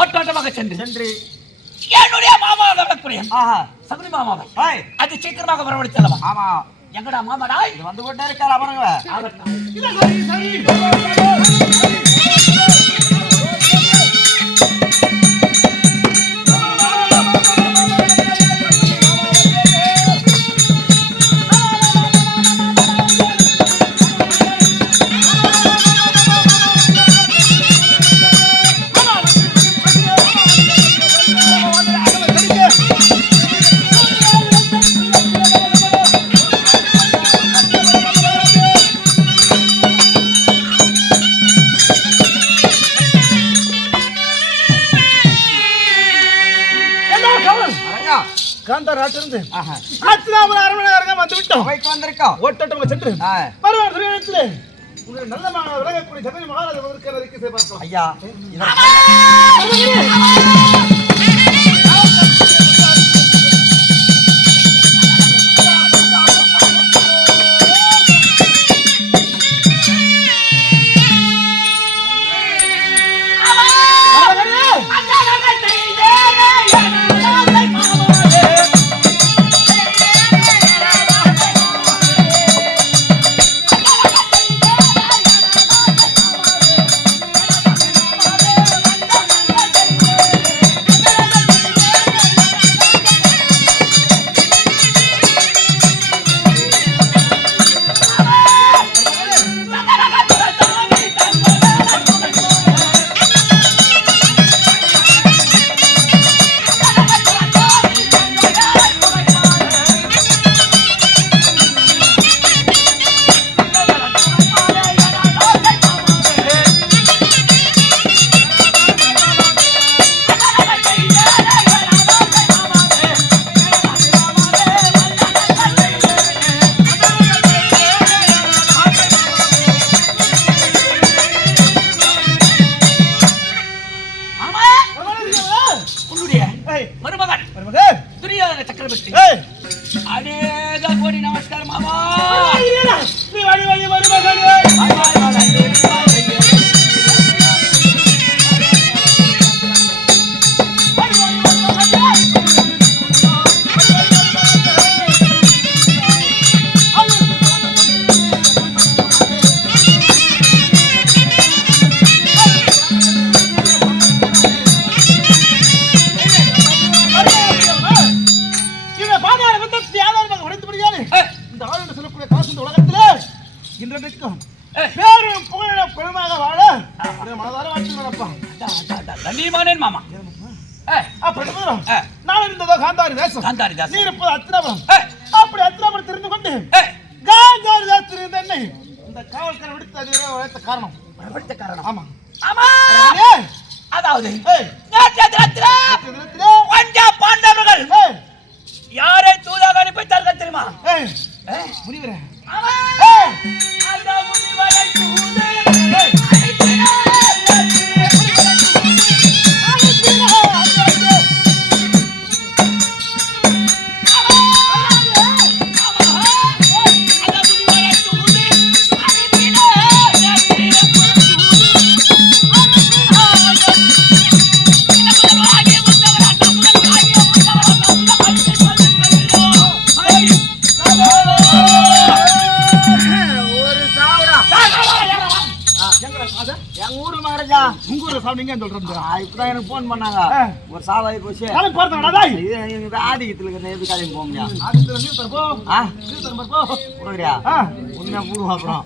ஓட்டோட்டமாக சென்று என்னுடைய மாமா வரக்கூடிய சகுனி மாமாவை அது சீக்கிரமாக வரவழைத்தல்லவா? ஆமா. எங்கடா மாமாடா வந்து கொண்டே இருக்காரு அவனுங்க. ஐயா யாரை தூதாக அனுப்பித்தார்கள் தெரியுமா? முனிவரே இப்பதான் எனக்கு போன் பண்ணாங்க. ஒரு சாவாயி போச்சு ஆதிக்கத்துல எது காலையும் போக முடியாது. உண்மையா பூர்வம் அப்புறம்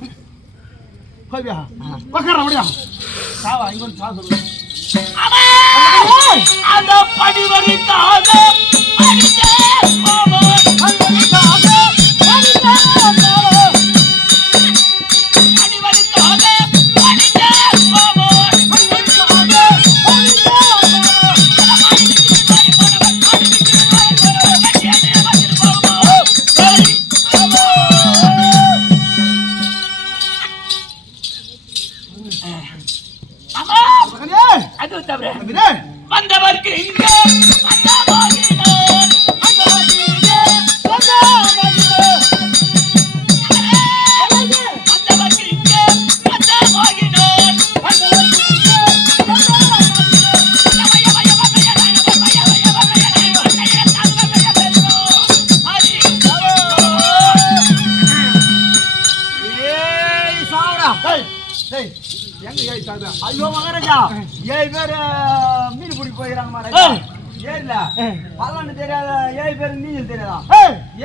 சாவா இங்க வந்து சாவ சொல்லு. வந்தவர்க்கு இங்கே ஐயோ மகாராஜா 7 பேர் மீன் பிடிக்க போயிருக்காங்க மகாராஜா ஏரில பல்லாண்டு தெரியாத 7 பேருக்கு நீச்சல் தெரியாதா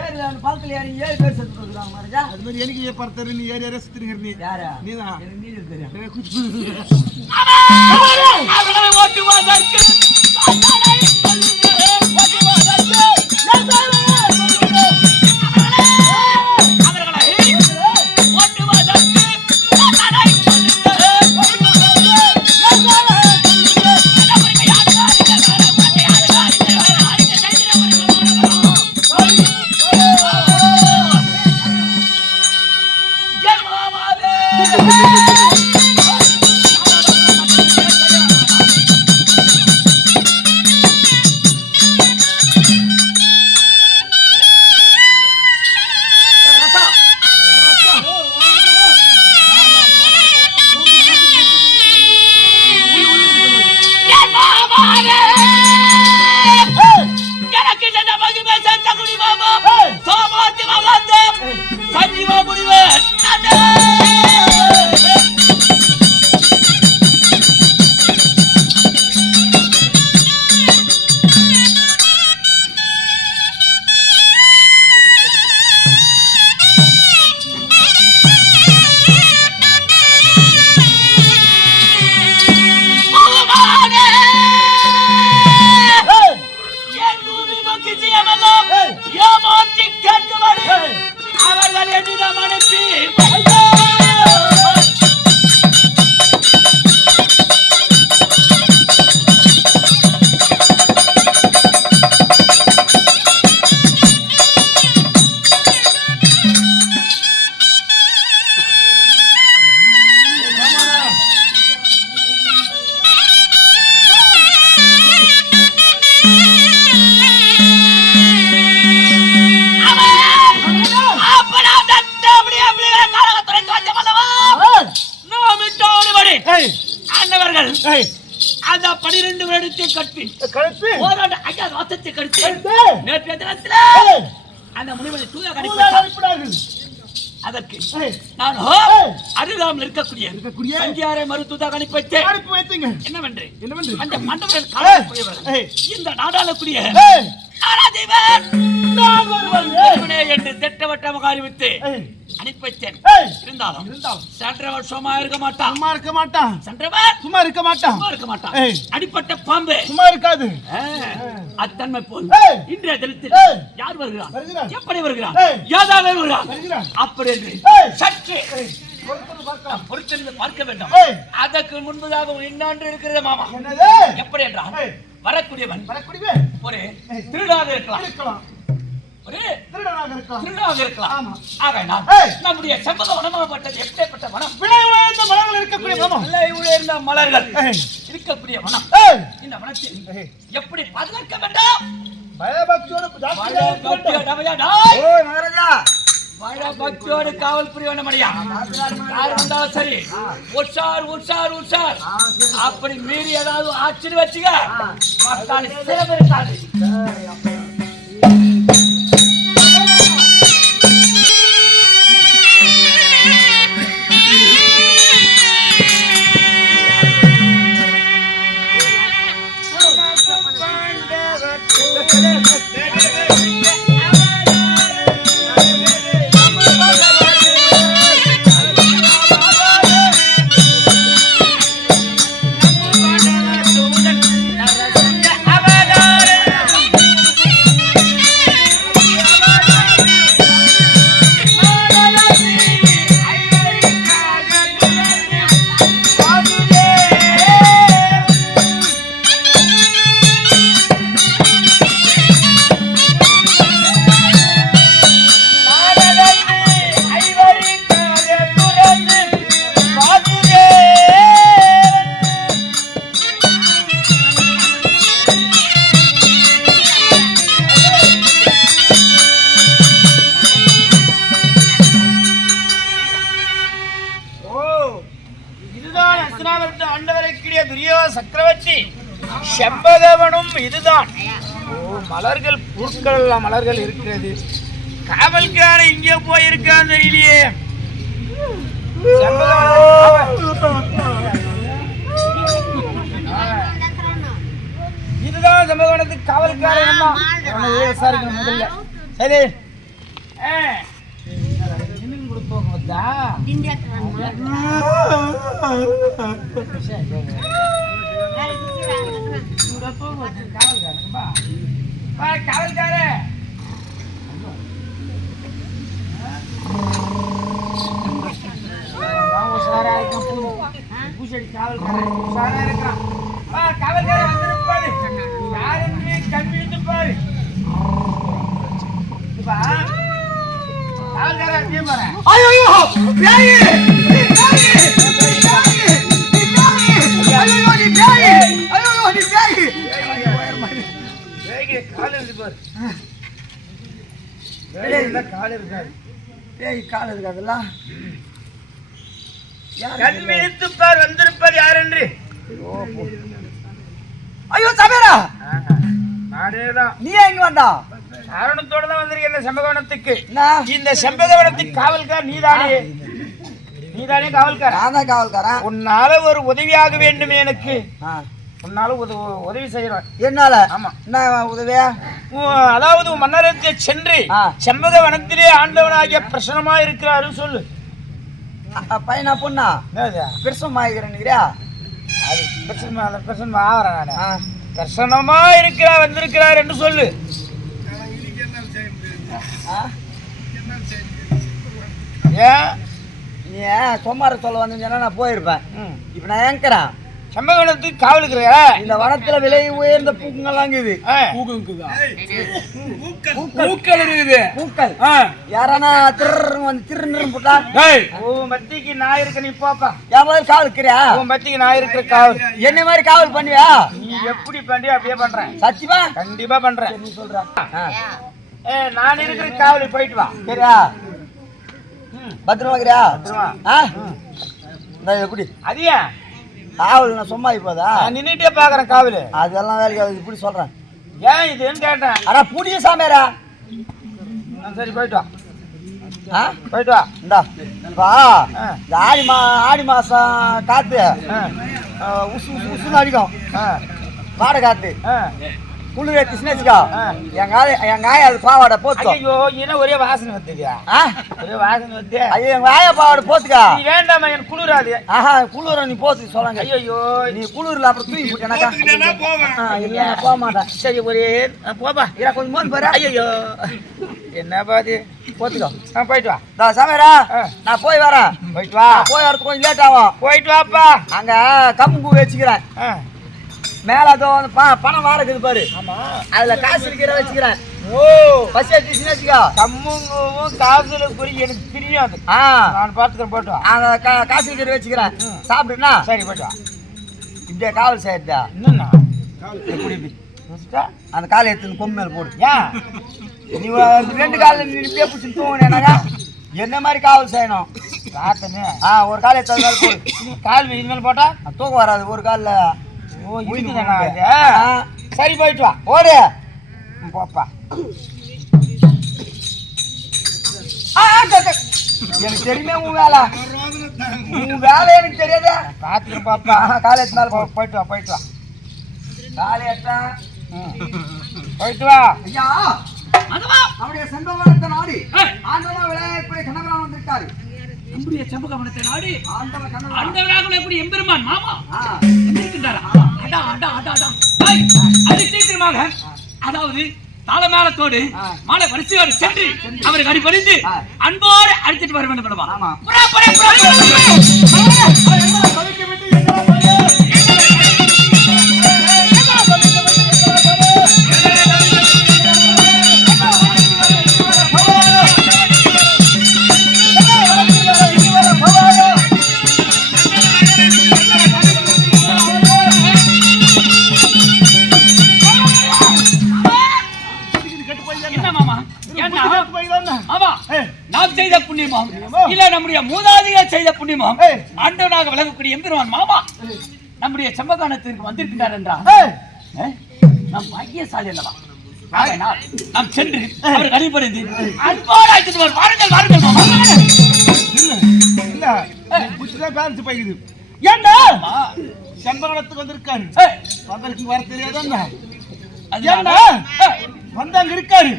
ஏரில அந்த பழத்துல ஏறி 7 பேர் செத்து போயிருக்காங்க மகாராஜா அது மாதிரி எனக்கு ஏற்படுத்தாரு நீ ஏரியா சுத்திருக்கிற நீ யாரா நீதான் எனக்கு நீச்சல் தெரியும் அவர்களை ஓட்டுவதற்கு அந்த 12 வருடத்தை கட்டி போராட ஐயா வாசத்தை கட்டி நேற்று தினத்துல அந்த முனிவனை தூய கணிப்பார்கள். அதற்கு நான் அருகாமல் இருக்கக்கூடிய சங்கியாரை மருத்துவ கணிப்பை என்னவென்று அந்த மண்டபத்தில் இந்த நாடாளக்கூடிய என்று திட்டவட்டமாக அறிவித்து அனுப்பித்தேன். இருந்தாலும் சென்ற வருஷமா இருக்க மாட்டான் சும்மா இருக்க மாட்டான் அடிப்பட்ட பாம்பு சும்மா இருக்காது. அத்தன்மை போல் இன்றைய தினத்தில் யார் வருகிறான், எப்படி வருகிறான், ஏதாவது வருகிறான் அப்படி என்று சற்று பொறுத்திருந்து பார்க்க வேண்டும். அதற்கு முன்பதாக இன்னொன்று இருக்கிறது மாமா. எப்படி என்றால் வரக்கூடியவன் ஒரு திருடாக இருக்கலாம், ஒரு திருடாக இருக்கலாம். ஆகையினால் நம்முடைய செம்பக வனமாகப்பட்டது எப்படிப்பட்ட வனம்? விலை உயர்ந்த மலர்கள் இருக்கக்கூடிய வனம். விலை உயர்ந்த மலர்கள் இருக்கக்கூடிய வனம். இந்த வனத்தில் எப்படி பாதுகாக்க வேண்டும்? பயபக்தியோடு காவல் புரிய வேண்டும். யார் வந்தாலும் சரி உற்சார் அப்படி மீறி ஏதாவது ஆச்சரிய வச்சுக்க மக்கள் சிறப்பு இருக்காது. சக்கரவர்த்தி செம்பகவனம் இதுதான். மலர்கள் பூக்கள் மலர்கள் இருக்கிறது. காவல்கார இங்கே போயிருக்கான்னு தெரியலையே. சம்பவத்துக்கு காவல்காரன் என்ன விசாரிக்கணும் முதல்ல. சரி இன்னும் கூட போக வந்தா காவல்கார உஷாரா இருக்கும் பூசடி காவல்காரன் உஷாரா இருக்கான். காவல்காரன் வந்திருப்பாரு யாருன்னு கம்பிட்டு பாரு. காவல்காரன் அப்படியே போறேன். கால் இருக்காது கால் இருக்காதுல்ல. கண்விழித்துப்பார் வந்திருப்பது யார் என்று. ஐயோ சபேரா நாடேதான் நீ எங்க வந்தா? காரணத்தோட தான் வந்திருக்க இந்த செம்பகவனத்துக்கு. நான் இந்த செம்பகவனத்துக்கு காவல்கார் நீதானே? நீதானே காவல்கார்? நான் தான் காவல்காரன். உன்னால ஒரு உதவியாக வேண்டும் எனக்கு. உன்னால உதவி செய்யறேன். என்னால? ஆமா. என்ன உதவியா? அதாவது மன்னரத்தை சென்று செம்பகவனத்திலே ஆண்டவனாகிய பிரசனமா இருக்கிறாரு சொல்லு. பையனா பொண்ணா? பிரசனமா இருக்கிறேன். அது பிரசனமா ஆகிறேன் நான். பிரசனமா இருக்கிறார் வந்திருக்கிறார் என்று சொல்லு. ஏன் நீ சொம்மார சொல்ல வந்து நான் போயிருப்பேன். இப்ப நான் ஏங்கிறேன் செம்பகவனத்துக்கு காவலுக்குற. இந்த வனத்துல விலை உயர்ந்த பூக்கள்லாம் இருக்குது. பூக்கள் யாரானா வந்து திருன்னு போட்டா உன் மத்திக்கு நான் இருக்க நீ போப்பா. என் மாதிரி காவல் இருக்கிறியா? உன் மத்திக்கு நான் இருக்கிற காவல். என்ன மாதிரி காவல் பண்ணுவியா? நீ எப்படி பண்றியோ அப்படியே பண்றேன். சத்தியமா? கண்டிப்பா பண்றேன். நீ சொல்ற நான் இருக்கிற காவல் போயிட்டு வா. சரியா? பத்திரமா இருக்கிறியா? எப்படி அதியா காவல் நான் சும்மா இப்போதா நின்னுட்டே பாக்குறேன் காவல். அதெல்லாம் வேலைக்கு இப்படி சொல்றேன். ஏன் இதுன்னு கேட்டேன். ஆனா புடிய சாமியாரா? சரி போயிட்டு வா. போயிட்டு வா. இந்தா வா. ஆடி மாசம் காத்து உசு உசுன்னு அடிக்கும். வாடை காத்து குளிர் எடுத்துச்சுன்னு என் காய அது பாவாடை போத்துக்கோ. ஐயோ என்ன ஒரே வாசனை வந்துதியா? ஒரே வாசனை வந்து. ஐயோ என் காய பாவாடை போத்துக்கா. நீ வேண்டாமா எனக்கு குளிராது. குளிர நீ போத்துக்கு சொல்லுங்க. ஐயோ நீ குளிர்ல அப்புறம் தூங்கி போட்டேனாக்கா? இல்ல போக மாட்டேன். சரி ஒரே போப்பா. கொஞ்சம் மோந்து பாரு. ஐயோ என்ன பாது போத்துக்கோ. போயிட்டு வா. சாமியாரா நான் போய் வரேன். போயிட்டு வா. போய் வரது கொஞ்சம் லேட் ஆகும். போயிட்டு வாப்பா. அங்க கம்பு பூ வச்சுக்கிறேன். மேல அதோ பணம் வாடகைது பாரு. அதுல காசு இருக்கிற வச்சுக்கிறேன். ஓ பஸ் எடுத்துச்சுன்னு வச்சுக்கோ. கம்முங்கவும் காசுல குறி எனக்கு தெரியாது. நான் பாத்துக்கிறேன். போட்டு வா. அந்த காசு இருக்கிற வச்சுக்கிறேன். சாப்பிடுனா? சரி போயிட்டு வா. இப்படியே காவல் செய்யறதா? என்னண்ணா அந்த காலை எடுத்து கொம்பு மேல போடு. ஏன் நீ ரெண்டு காலில் நிறுத்தியே பிடிச்சி தூங்கினேனாக்கா என்ன மாதிரி காவல் செய்யணும்? காத்தனே ஒரு காலை எடுத்து மேல போடு. கால் இது மேல போட்டா தூக்கம் வராது. ஒரு காலில் சரி போயிட்டு வா. ஓடு போப்பா. எனக்கு தெரியுமே உன் வேலை. உன் வேலை எனக்கு தெரியாதே. பாத்துக்கிறேன் பாப்பா. காலை எடுத்து மேல போயிட்டு வா. போயிட்டு வா. காலை எடுத்தா போயிட்டு வா. ஐயா நம்முடைய செம்பகவனத்தை நாடி ஆண்டவன் விளையாட்டு கனகராமன் வந்திருக்காரு. நம்முடைய செம்பகவனத்தை நாடி ஆண்டவன் கனகராமன் ஆண்டவராக எப்படி எம்பெருமான் மாமா வந்திருக்கின்றாரா? அடா அடா அடா அடா. அது சீக்கிரமாக அதாவது தாளமேளத்தோடு மாலை வரிசையோடு சென்று அவருக்கு அடிபணிந்து அன்போடு அடித்துட்டு வர வேண்டும். நாம் செய்த புண்ணியமாம் இல்ல நம்முடைய மூதாதையர் செய்த புண்ணியமாம் ஆண்டவனாக விளங்கக்கூடிய எம்பெருமான் மாமா நம்முடைய செம்பகவனத்திற்கு வந்திருக்கிறார் என்றால் நம் பாக்கியசாலி அல்லவா? நாம் சென்று அவருக்கு அடிபணிந்து அன்போடு அழைத்துட்டு வாருங்கள். வாருங்கள் மாமா. பேரண்ட்ஸ் போயிடுது. ஏண்டா செம்பகவனத்துக்கு வந்திருக்காரு. வர தெரியாதா? அதனால வந்தாங்க இருக்காரு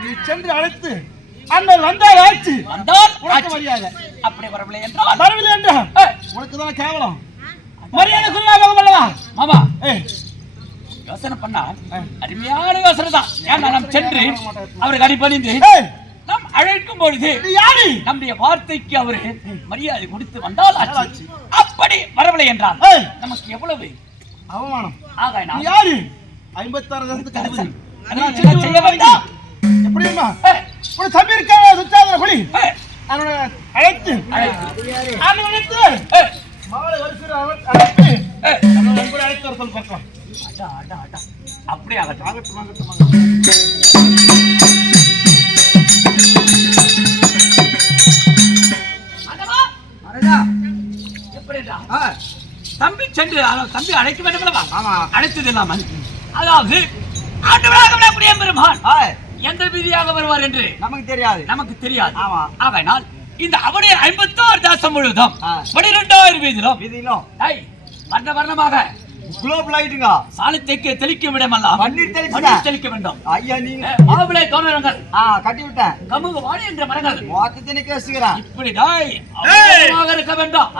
நீ சென்று அழைத்து அண்ணன் வந்தால் ஆச்சு வந்தால் உனக்கு மரியாதை அப்படி வரவில்லை என்றால் வரவில்லை என்றால் உனக்கு தான் கேவலம் மரியாதை சொல்லாமல்லவா மாமா யோசனை பண்ணா அருமையான யோசனை தான். ஏன்னா நாம் சென்று அவருக்கு அடிபணிந்து நாம் அழைக்கும் பொழுது நம்முடைய வார்த்தைக்கு அவரு மரியாதை கொடுத்து வந்தால் ஆச்சு. அப்படி வரவில்லை என்றால் நமக்கு எவ்வளவு அவமானம். ஆக நான் யாரு 56 வருஷத்துக்கு அதிபதி என்ன செய்ய வேண்டாம் எப்படிமா ஒரு தம்பி இருக்காங்க சுச்சாதன குடி அவனை அழைத்து மாலை வருஷம் அழைத்து நம்ம அழைத்து வர சொல்லி பார்க்கலாம். அப்படியே ஆகட்டும். தம்பி சென்று தம்பி அழைக்க வேண்டும் அழைத்தது இல்லாமல் அதாவது ஆண்டவராக பெருமான் எந்த விதியாக வருவார் என்று நமக்கு தெரியாது. ஆகையினால் இந்த அவருடைய 56 தாசம் முழுவதும் 12,000 வீதியிலும் வர்ண வர்ணமாக குளோப் லைட்டுங்க சாலத்தைக்கு தெளிக்கும் இடமெல்லாம் பன்னீர் தெளிக்க வேண்டும். ஐயா நீங்க மாவிளை தோரணங்கள் கட்டி விட்டேன் கமுகு வாழை என்ற மரங்கள் மொத்தத்தினை கேசுகிறான் இப்படி இருக்க வேண்டும்.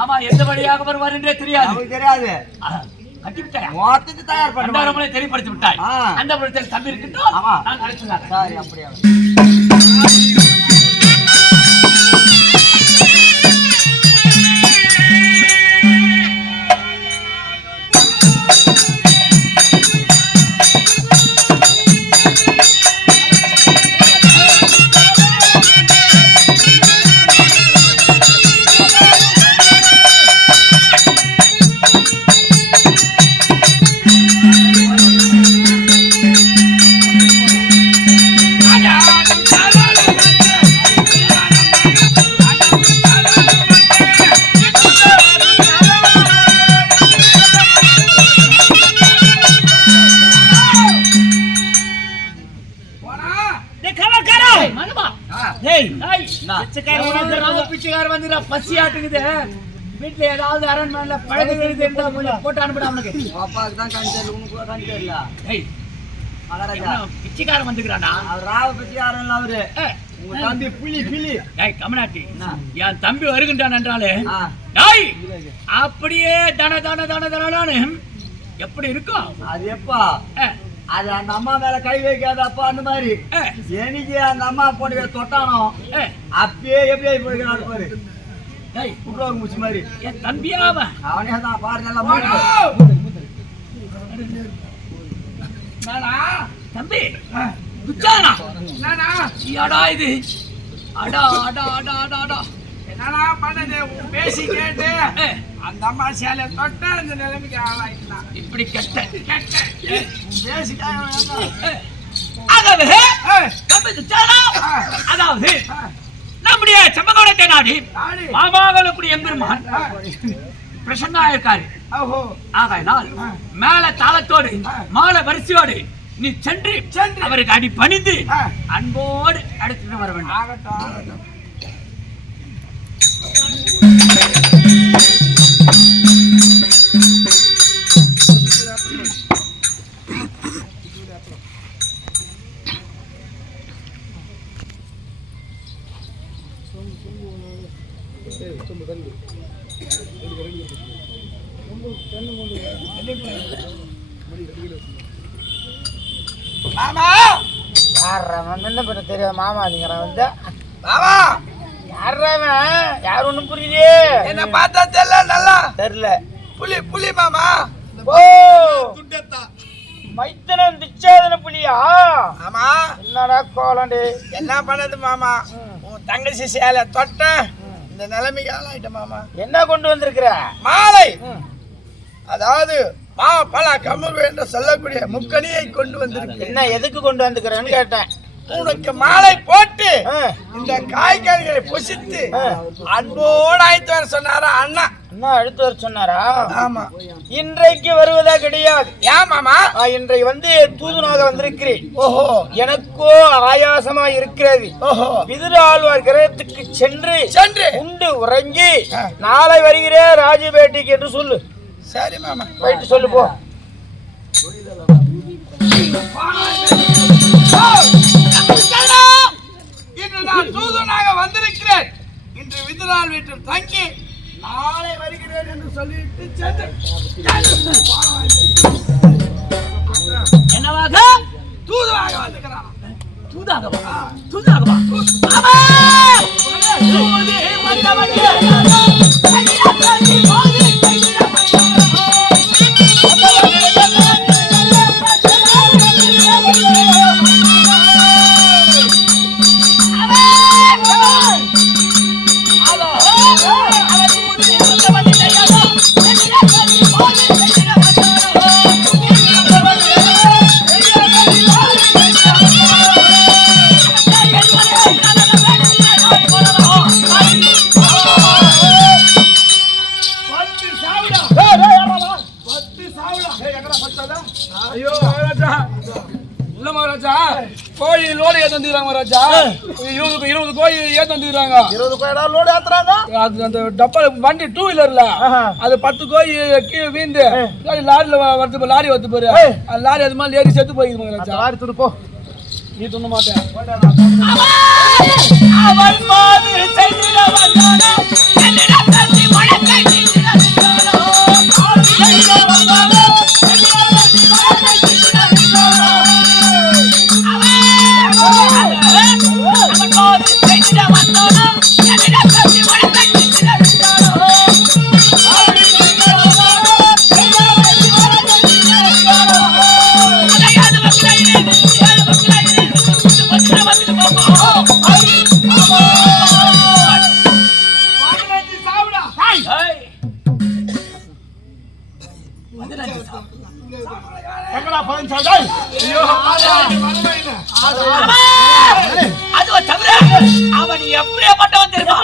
ஆமா எந்த வழியாக வருவார் என்றே தெரியாது கட்டி விட்டாய் மொத்தத்தை தயார் பண்ண தெளிப்படுத்தி விட்டாய். அந்த புறத்தில் தம்பி இருக்கின்றோம் நான் அழைச்சுதான். சரி அப்படியா பசி ஆட்டுக்குது வீட்டுல ஏதாவது அரண்மனையில பழகுது போட்டு அனுப்பிட அவனுக்கு பிச்சைக்காரன் வந்துக்கிறானா பிச்சைக்காரன் அவரு உங்க தம்பி புலி புலி கமனாட்டி என் தம்பி வருகின்றான் என்றாலே அப்படியே தன தன தன தனானு எப்படி இருக்கும் அது எப்பா அது அந்த அம்மா மேல கை வைக்காதப்பா அந்த மாதிரி எனக்கு அந்த அம்மா போட்டு தொட்டானோ அப்பயே எப்படி ஆகி போயிருக்கான் பாரு குடுவாங்க முச்சு மாதிரி என் தம்பியா அவனே தான் பாரு நல்லா தம்பி குச்சானா அடா இது அடா அடா அடா அடா அடா என்னடா பண்ணது பேசி கேட்டு அந்த அம்மா சேலை தொட்ட அந்த நிலைமைக்கு ஆளாயிட்டான். இப்படி கெட்ட அதாவது நம்முடைய செம்பகோடத்தை நாடி மாமாவளக்கூடிய எம்பெருமான் பிரசன்னா இருக்காரு. ஆகையினால் மேல தாளத்தோடு மாலை வரிசையோடு நீ சென்று அவருக்கு அடி பணிந்து அன்போடு அடுத்துட்டு வர வேண்டும். மாமா என்ன பண்ண தெரியாது மாமா நீங்க வந்து மாமா யார் ஒண்ணும் புரியலையே என்ன பார்த்தா தெரியல நல்லா தெரியல புலி புலி மாமா ஓ மைத்தனம் திச்சாதன புலியா ஆமா என்னடா கோலண்டே என்ன பண்ணது மாமா உன் தங்கச்சி சேலை தொட்ட இந்த நிலைமைக்கு ஆளாயிட்ட மாமா என்ன கொண்டு வந்திருக்கிற மாலை அதாவது மா பல கமுறு என்று சொல்லக்கூடிய முக்கணியை கொண்டு வந்திருக்கு. என்ன எதுக்கு கொண்டு வந்துக்கிறேன்னு கேட்டேன். உனக்கு மாலை போட்டு இந்த காய்கறிகளை புசித்து அன்போடு அழைத்து வர சொன்னாரா அண்ணா? அண்ணா அழைத்து வர சொன்னாரா? ஆமா. இன்றைக்கு வருவதா கிடையாது. ஏன் மாமா? இன்றைக்கு வந்து தூதுனாக வந்திருக்கிறேன். ஓஹோ. எனக்கோ ஆயாசமா இருக்கிறது. ஓஹோ. விதுர ஆழ்வார் கிரகத்துக்கு சென்று உண்டு உறங்கி நாளை வருகிறேன் ராஜபேட்டைக்கு என்று சொல்லு. சரி மாமா போயிட்டு சொல்லு போ. இன்று நான் தூதனாக வந்திருக்கிறேன். இன்று விதுரால் வீட்டில் தங்கி நாளை வருகிறேன் என்று சொல்லிட்டு சென்று என்னவாக தூதுவாக வந்திருக்கிறான். தூதாகவா தூதாகவா தூது வந்தவனே ஐயோ மகாராஜா, இல்ல மகாராஜா, கோழி லோடு ஏத்து வந்துக்கிறாங்க மகாராஜா. 20 கோழி ஏத்து வந்துக்கிறாங்க. 20 கோயடா லோடு ஏத்துறாங்க. அது அந்த டப்பா வண்டி 2 வீலர்ல அது 10 கோழி கீழே வீந்து லாரில வருது, லாரி வருது பாரு. அந்த லாரி அது மாதிரி ஏறி செத்து போயிருக்கு மகாராஜா. லாரி துடு போ. நீ துண்ண மாட்டேன். அவன் மாதிரி செய்திட வந்தானோ என்னிடம் தள்ளி மழக்கை நீந்திட வந்தானோ செய்திட வந்தானோ என்னிடம் தள்ளி மழக்கை நீந்திட வந்தானோ அவன் மாதிரி செய்திட வந்தானோ என்னிடம் தள்ளி மழக்கை நீந்திட வந்தானோ எங்கடா பதன் சாடை? ஐயோ அதுவா தவிர அவன் எப்படியாப்பட்டவன் தெரியுமா?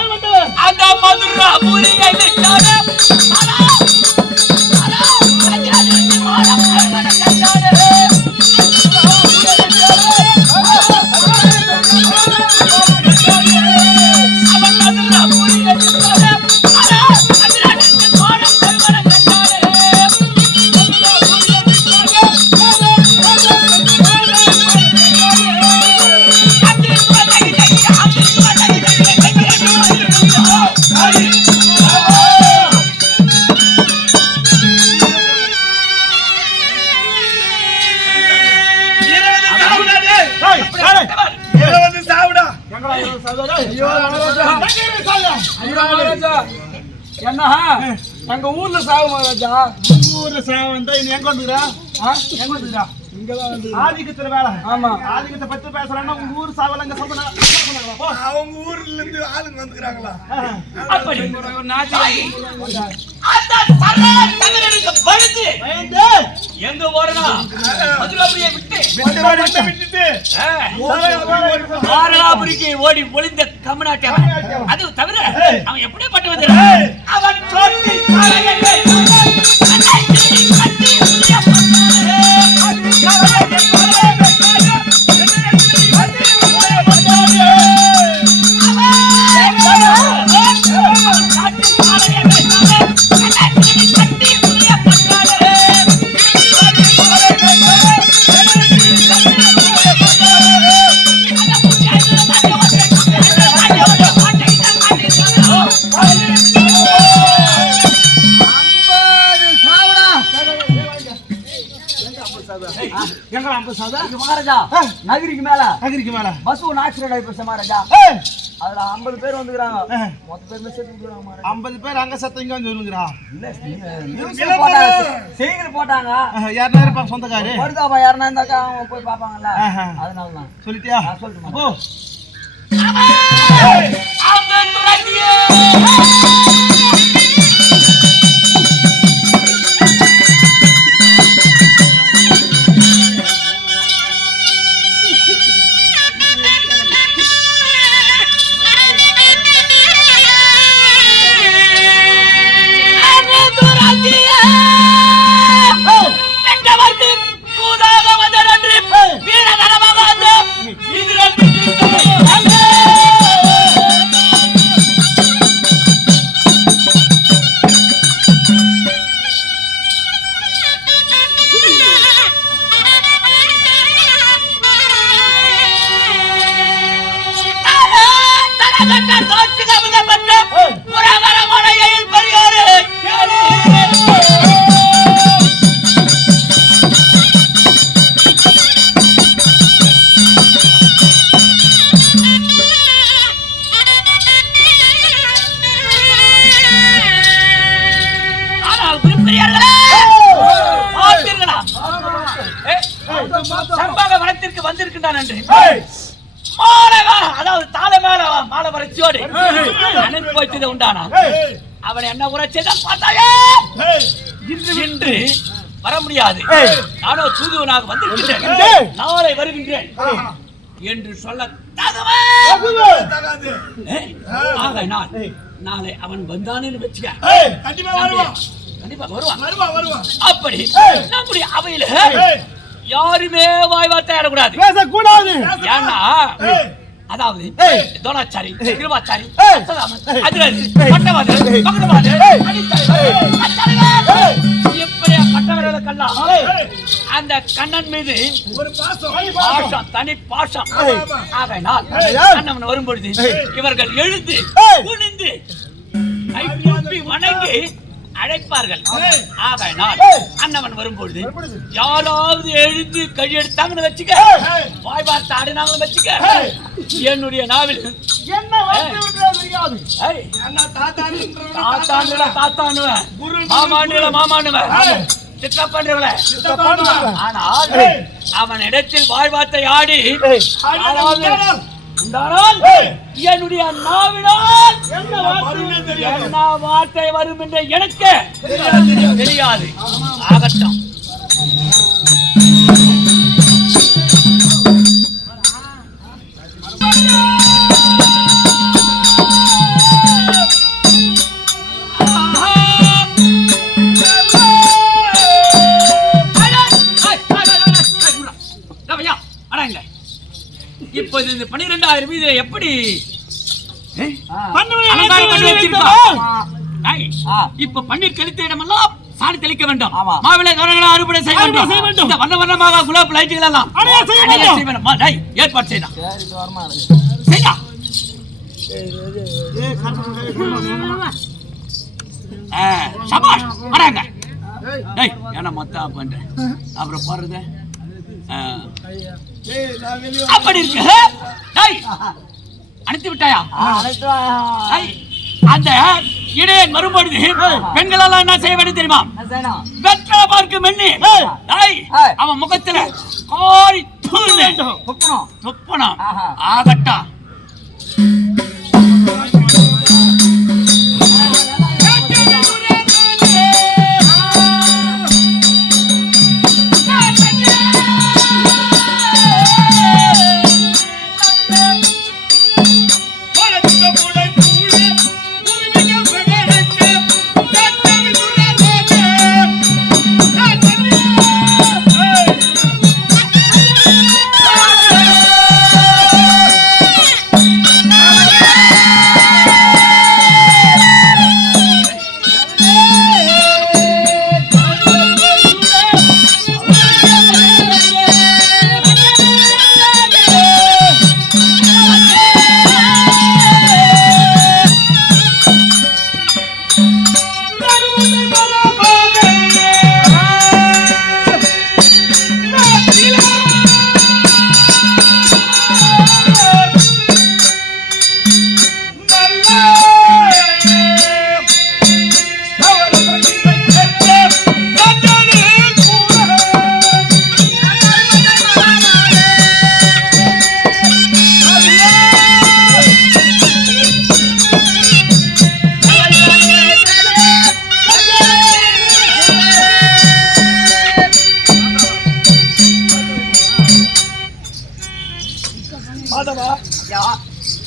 அந்த மதுரா பூரியை விட்டானே என்ன எங்க ஊர்ல சாவு மகாராஜா. ஊர்ல சாவு வந்தா நீ எங்க வந்துறா? எங்க வந்துடா? இங்கதான் வந்து ஆதிக்கத்துல வேலை. ஆமா, ஆதிக்கத்தை பத்தி பேசுறான்னா உங்க ஊர் சாவல அங்க சொல்றா. அவங்க ஊர்ல இருந்து ஆளுங்க வந்துக்கிறாங்களா? அப்படி ஒரு நாட்டி அந்த சரணனுக்கு படுத்து பயந்து எங்க ஓடணும்? மதுராபுரியை விட்டுட்டு மாரலாபுரிக்கு ஓடி ஒளிந்த கமநாட்டியவன். அது தவிர அவன் எப்படிப்பட்டவன் தெரியுமா? அவன் தோட்டி மகாராஜா நகரிக்கு மேல பஸ் ஒன்று ஆக்சிடென்ட் ஆகி போச்சு மகாராஜா. அதுல 50 பேர் வந்துக்கிறாங்க. மொத்த பேர் செத்துக்கிறாங்க. 50 பேர் அங்க சத்த இங்க வந்து சொல்லுங்கடா. செய்திகள் போட்டாங்க. யாரா இருப்பா சொந்தக்காரு? வருதாப்பா யாருன்னா இருந்தாக்கா அவங்க போய் பாப்பாங்கல்ல. அதனாலதான் சொல்லிட்டியா? சொல்லிட்டு அப்போ செண்பக வனத்திற்கு வந்திருக்கின்றான் என்று அதாவது தாள மேல மாலை வரைச்சியோடு அனுப்பி வைத்தது உண்டானா அவன் என்ன உரை செய்தான் பார்த்தாயே இன்று வர முடியாது நானோ தூதுவனாக வந்திருக்கின்றேன் நாளை வருகின்றேன் என்று சொல்ல நாளை அவன் வந்தான் என்று வச்சுக்க கண்டிப்பா வருவான் அப்படி நம்முடைய அவையில யாருமே வாய் வார்த்தை ஆடக்கூடாது பேசக்கூடாது ஏன்னா அதாவது தோனாச்சாரி கிருபாச்சாரி இப்படி பட்டவர்களுக்கெல்லாம் அந்த கண்ணன் மீது ஒரு பாசம் தனி பாசம் ஆகையினால் கண்ணன் வரும்பொழுது இவர்கள் எழுந்து குனிந்து வணங்கி அழைப்பார்கள் ஆகையினால் அண்ணவன் வரும்பொழுது யாராவது எழுந்து கழி எடுத்தாங்கன்னு வச்சுக்க வாய் வார்த்தை ஆடினாங்கன்னு வச்சுக்க என்னுடைய நாவில் மாமானுவன் சித்தப்பன்றவள ஆனால் அவன் இடத்தில் வாய் வார்த்தை ஆடி உண்டானால் என்னுடைய நாவினால் என்ன வார்த்தை வரும் என்று எனக்கு தெரியாது ஆகட்டும் இப்போது இந்த 12,000 மீது எப்படி இப்ப பன்னீர் கழித்த இடமெல்லாம் சாணி தெளிக்க வேண்டும் மாவிளை அறுவடை செய்ய வேண்டும் இந்த வண்ண வண்ணமாக குலாப் லைட்டுகள் எல்லாம் ஏற்பாடு செய்யலாம் சபாஷ் வராங்க ஏன்னா மொத்த பண்றேன் அப்புறம் போறது அப்படி இருக்கு அனுப்பி விட்டாயா அந்த இடையன் மறுபடி பெண்கள் எல்லாம் என்ன செய்ய வேண்டும் தெரியுமா வெற்றில பார்க்கும் எண்ணி அவன் முகத்துல காரி துப்பணும் ஆகட்டா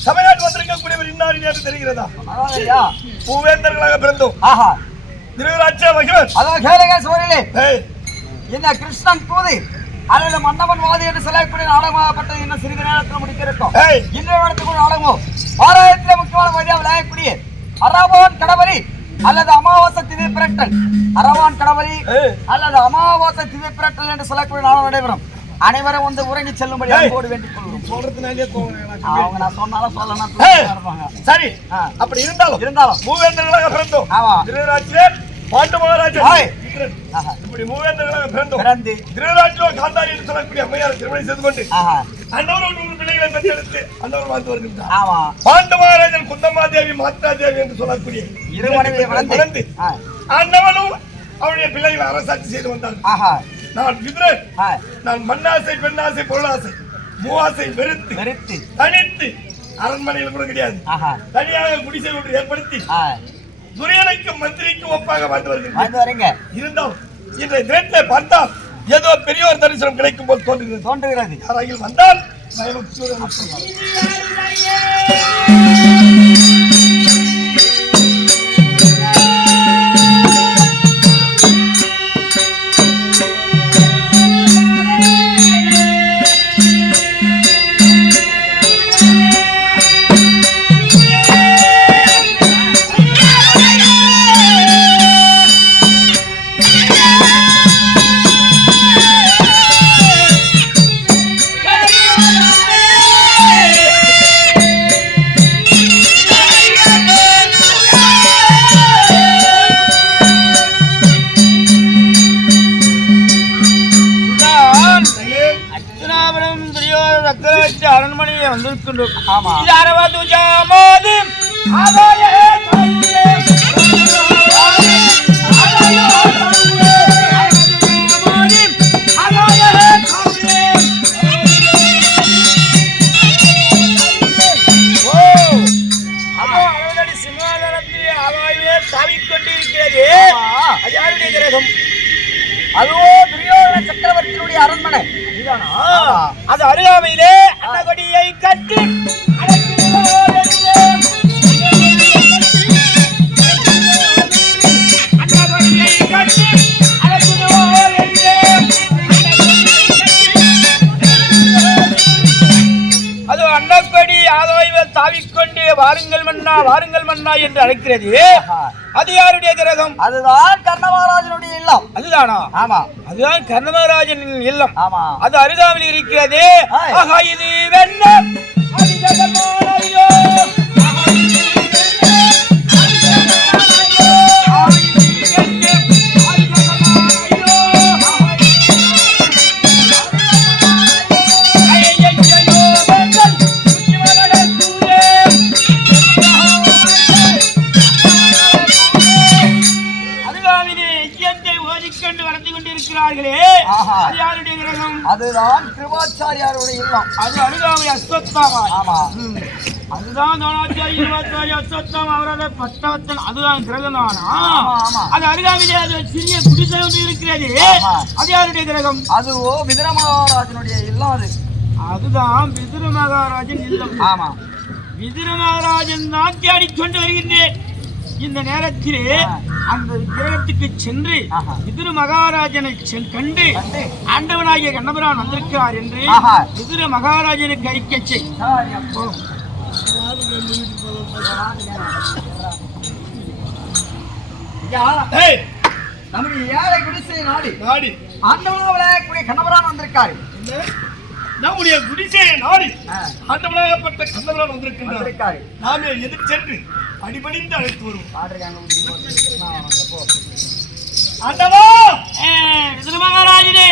தமிழ்நாட்டு வந்திருக்கக்கூடியவர் இன்னார் என்று தெரிகிறதா? பூவேந்தர்களாக பிறந்தோம். திருவிராட்சிய மகிழன். அதான் கேளுங்க சோரிலே. இந்த கிருஷ்ணன் தூது அல்லது மன்னவன் வாதி என்று சொல்லக்கூடிய நாடகமாகப்பட்டது இன்னும் சிறிது நேரத்தில் முடிக்க இருக்கும். இன்றைய இடத்துக்குள் நாடகமும் பாராயத்தில் முக்கியமான வழியாக விளையக்கூடிய அரவான் கடவரி அல்லது அமாவாசை திதி பிரட்டல் அரவான் கடவரி அல்லது அமாவாசை திதி பிரட்டல் என்று சொல்லக்கூடிய நாடகம் நடைபெறும். அனைவரும் வந்து உறங்கி செல்லும்படி அன்போடு வேண்டிக் கொள்கிறோம். அவங்க நான் சொன்னாலும் சொல்லலாம். சரி, அப்படி இருந்தாலும் மூவேந்தர்களாக பிறந்தோம். திருவிராட்சியர் பாண்டு மகாராஜன் இப்படி மூவேந்தர்களாக பிறந்தோம். திருவிராட்சியர் காந்தாரி என்று சொல்லக்கூடிய அம்மையார் திருமணம் செய்து கொண்டு அன்னவரும் 100 பிள்ளைகளை பெற்றெடுத்து அன்னவரும் வாழ்ந்து வருகின்றார். பாண்டு மகாராஜன் குந்தமாதேவி மாத்ராதேவி என்று சொல்லக்கூடிய இருமனைவியை வளர்ந்து அன்னவனும் அவருடைய பிள்ளைகளை அரசாட்சி செய்து வந்தார். நான் விதுரன். நான் மண்ணாசை, பெண்ணாசை, பொருளாசை, மூவாசை வெறுத்து தனித்து அரண்மனையில் கூட கிடையாது, தனியாக குடிசை ஒன்று ஏற்படுத்தி துரியனுக்கும் மந்திரிக்கும் ஒப்பாக வாழ்ந்து வருகிறேன். இருந்தாலும் இன்றைய தினத்தை பார்த்தால் ஏதோ பெரியோர் தரிசனம் கிடைக்கும் போது தோன்றுகிறது. யாராகில் வந்தால் அரண்மனையை வந்திருக்கின்றோம். சிம்மாசனத்திலே ஆகாயமே தாவிக்கொண்டிருக்கிறது. அது யாருடைய கிரகம்? அதுவோ துரியோதன சக்கரவர்த்தியினுடைய அரண்மனை. அது அருகாமையிலே அன்னகொடியை கட்டி அது அன்னக்கொடி ஆதாய்வில் தாவிக்கொண்டு வாருங்கள் மன்னா, வாருங்கள் மன்னா என்று அழைக்கிறது. அது யாருடைய கிரகம்? அதுதான் கர்ணமகாராஜனுடைய இல்லம். அதுதானா? ஆமா, அதுதான் கர்ணமகாராஜனின் இல்லம். ஆமா, அது அருகாமையில் இருக்கிறது. ஆஹா, இது வெண்ண அதுதான் கிருபாச்சாரியாருடைய இல்லம். அது அருகாமை அஸ்வத்தாமா. ஆமா, அதுதான் அஸ்வத்தாமா அவரோட பட்டவத்தன். அதுதான் கிரகம்தானா? அது அருகாமையிலே அது சிறிய குடிசை ஒன்று இருக்கிறது. அது யாருடைய கிரகம்? அதுவோ விதுர மகாராஜனுடைய இல்லம். அது அதுதான் விதுர மகாராஜன் இல்லம். ஆமா, விதுர மகாராஜன் தான் தேடிக்கொண்டு வருகின்றேன். இந்த நேரத்திலே அந்த கிரகத்துக்கு சென்று விதுர மகாராஜனை கண்டு ஆண்டவனாகிய கண்ணபிரான் வந்திருக்கிறார் என்று விதுர மகாராஜனுக்கு அறிக்கை செய். நம்முடைய ஏழை குடிசை நாடி ஆண்டவனாக விளையாடக்கூடிய கண்ணபிரான் வந்திருக்காரு. நம்முடைய குடிசையை நாடி ஆண்டவனாகப்பட்ட கண்ணபிரான் வந்திருக்கிறார். நாமே எதிர் சென்று அடிபணிந்து அழைத்து வருவோம். ஆண்டவா, விதுர மகாராஜனே,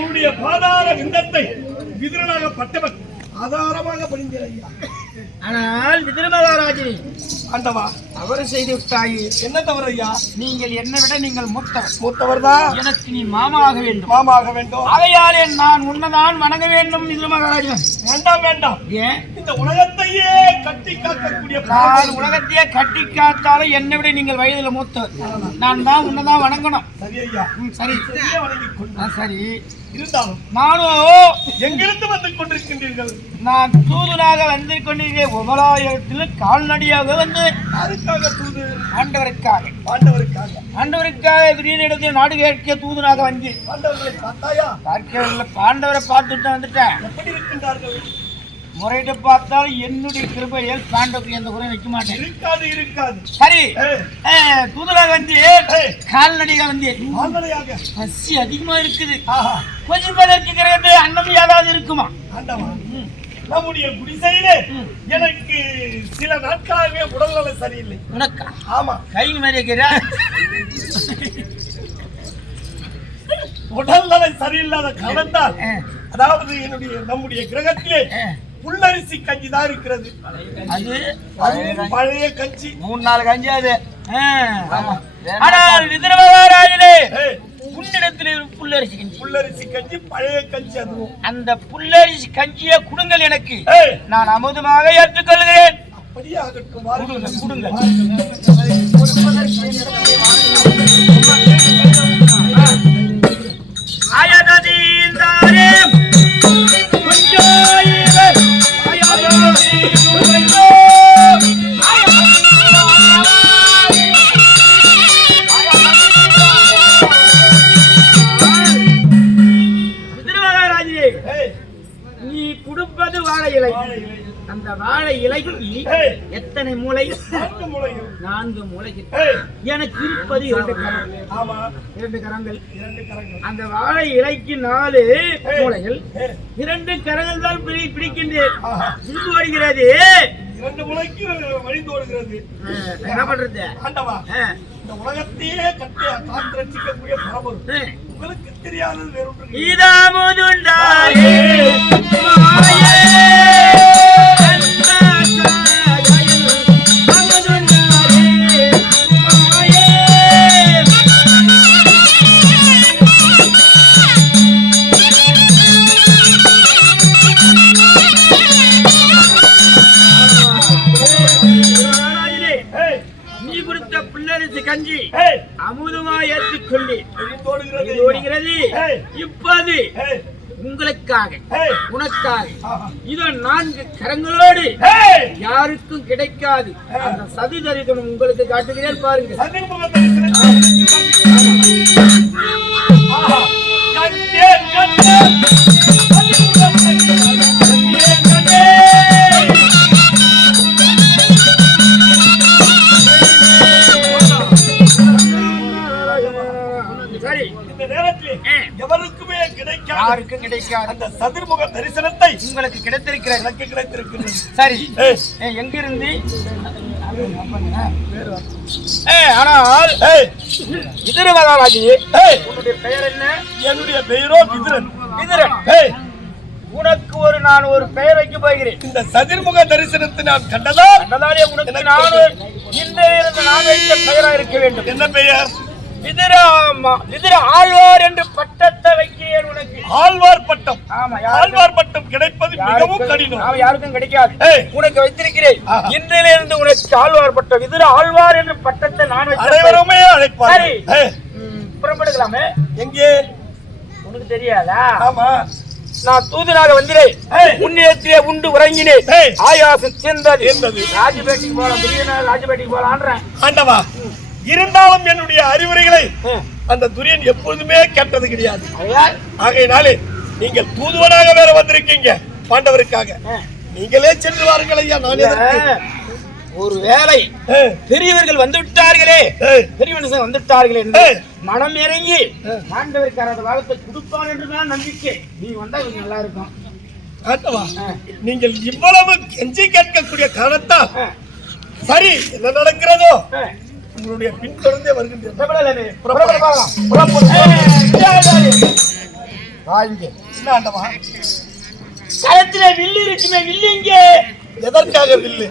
உன்னுடைய பாதார விந்தத்தை விதுரனாக பட்டவன் ஆதாரமாக பணிந்தேன். ஆனால் விதுர மகாராஜனே, ஆண்டவா, தவறு செய்து விட்டாயே. என்ன தவறு ஐயா? நீங்கள் என்னை விட நீங்கள் மூத்தவர் தான். எனக்கு நீ மாமாக வேண்டும். மாமாக வேண்டும். ஆகையாலே நான் உன்னதான் வணங்க வேண்டும். விதுர மகாராஜன், வேண்டாம். ஏன்? இந்த உலகத்தையே கட்டி காக்கக்கூடிய நான் உலகத்தையே கட்டி காத்தாலும் என்னை விட நீங்கள் வயதுல மூத்தவர். நான் தான் உன்னதான் வணங்கணும். சரி ஐயா, சரி வணங்கிக் கொண்டு சரி. இருந்தாலும் நானும் எங்கிருந்து வந்து கொண்டிருக்கின்றீர்கள்? நான் தூதனாக வந்து கொண்டிருக்கிற உபலாயத்தில் கால்நடியாக வந்து யாருக்காக தூது? ஆண்டவருக்காக ஆண்டவருக்காக திடீரிடத்தில் நாடு கேட்க தூதனாக வந்து ஆண்டவர்களை பார்த்தாயா? பார்க்கவில்லை, பாண்டவரை பார்த்துட்டு வந்துட்டேன். எப்படி இருக்கின்றார்கள்? முறையிட்டு பார்த்தால் என்னுடைய கிருபையில் பாண்டவருக்கு எந்த குறையும் வைக்க மாட்டேன். இருக்காது. சரி, ஏய், தூதனாக வந்து கால்நடியாக வந்து கால்நடையாக பசி அதிகமா இருக்குது. ஆஹா, கொஞ்சிப்பதற்கு கிடையாது. அன்னம் ஏதாவது இருக்குமா? ஆண்டவா, நம்முடைய குடிசையிலே எனக்கு சில நாட்களாகவே உடல்நலம் சரியில்லை. உனக்கா? ஆமா, கை மாதிரி இருக்கிறா. உடல்நலம் சரியில்லாத காரணத்தால், அதாவது நம்முடைய கிரகத்திலே புல்லரிசி கஞ்சி தான் இருக்கிறது. அது பழைய கஞ்சி, 3-4 கஞ்சி அது. ஆனால் விதர்மகாராஜனே, உன்னிடத்தில் புல்லரிசி கஞ்சி பழைய கஞ்சி. அதுவும் அந்த புல்லரிசி கஞ்சியை கொடுங்கள் எனக்கு, நான் அமுதமாக ஏற்றுக்கொள்கிறேன். அப்படியே ஆகட்டும், கொடுங்கள். நீ கொடுப்பது வாழை இலை. அந்த வாழை இலைக்கு எத்தனை மூளை? 4 மூளைகள். எனக்கு இருப்பது 2 கரங்கள். அந்த வாழை இலைக்கு 4 மூளைகள், 2 கரங்கள் தான் பிடிக்கின்றேன். வருகிறது 2 மூளைக்கு வழிந்தோடுகிறது. என்ன பண்றது? ஆண்டவா, இந்த உலகத்தையே காத்து ரட்சிக்கக்கூடிய பரம்பொருள் உங்களுக்கு தெரியாதது வேறொன்று. இதாமுதுண்டாயே கஞ்சி அமுதமா ஏற்றுக்கொள்ளி ஓடுகிறது. இப்போது உங்களுக்காக, உனக்காக இதோ 4 கரங்களோடு யாருக்கும் கிடைக்காது அந்த சதிதரிதனம் உங்களுக்கு காட்டுகிறேன் பாருங்க. எவருக்குமே கிடைக்காது அந்த சதுர்முக தரிசனத்தை உங்களுக்கு கிடைத்திருக்கிறது. எனக்கு கிடைத்திருக்கிறது. சரி, எங்கிருந்து? ஆனால் விதர்மகாராஜி, உன்னுடைய பெயர் என்ன? என்னுடைய பெயரோ விதுரன். உனக்கு நான் ஒரு பெயர் வைக்க போகிறேன். இந்த சதுர்முக தரிசனத்தை நான் கண்டதாலே உனக்கு இந்த நான் வைத்த பெயரா இருக்க வேண்டும். என்ன பெயர்? விதுர ஆழ்வார் என்று பட்டத்தை வைக்கிறேன் உனக்கு. ஆழ்வார் பட்டம்? ஆமா, ஆழ்வார் பட்டம் கிடைப்பது மிகவும் கடினம். யாருக்கும் கிடைக்காது. உனக்கு வைத்திருக்கிறேன். இன்றிலிருந்து உனக்கு ஆழ்வார் பட்டம், விதுர ஆழ்வார் என்று பட்டத்தை நான் அனைவருமே அழைப்பார். புறப்படுகலாமே. எங்கே? உனக்கு தெரியாதா? ஆமா, நான் தூதனாக வந்திரேன். உன்னிடத்திலே உண்டு உறங்கினேன். ஆயாசம் சேர்ந்தது. ராஜபேட்டைக்கு போலாம், ராஜபேட்டைக்கு போலான்றேன். ஆண்டவா, இருந்தாலும் என்னுடைய அறிவுரைகளை அந்த துரியன் எப்பொழுதுமே கேட்டது கிடையாது. ஆகையினாலே நீங்கள் தூதுவனாக வேற வந்திருக்கீங்க பாண்டவருக்காக. நீங்களே சென்று வாருங்கள் ஐயா. நான் ஒரு வேளை பெரியவர்கள் வந்து விட்டார்களே, பெரிய மனுஷன் வந்து விட்டார்களே என்று மனம் இறங்கி பாண்டவருக்கு அந்த வாழத்தை கொடுப்பான் என்றுதான் நம்பிக்கை. நீ வந்தா நல்லா இருக்கும். ஆண்டவா, நீங்கள் இவ்வளவு கெஞ்சி கேட்கக்கூடிய காரணத்தால் சரி, என்ன நடக்கிறதோ உங்களுடைய பின்தொடர்ந்தே வருகின்றேன். களத்திலே வில்லு இருக்குமே, வில்லு இங்கே. எதற்காக வில்லு?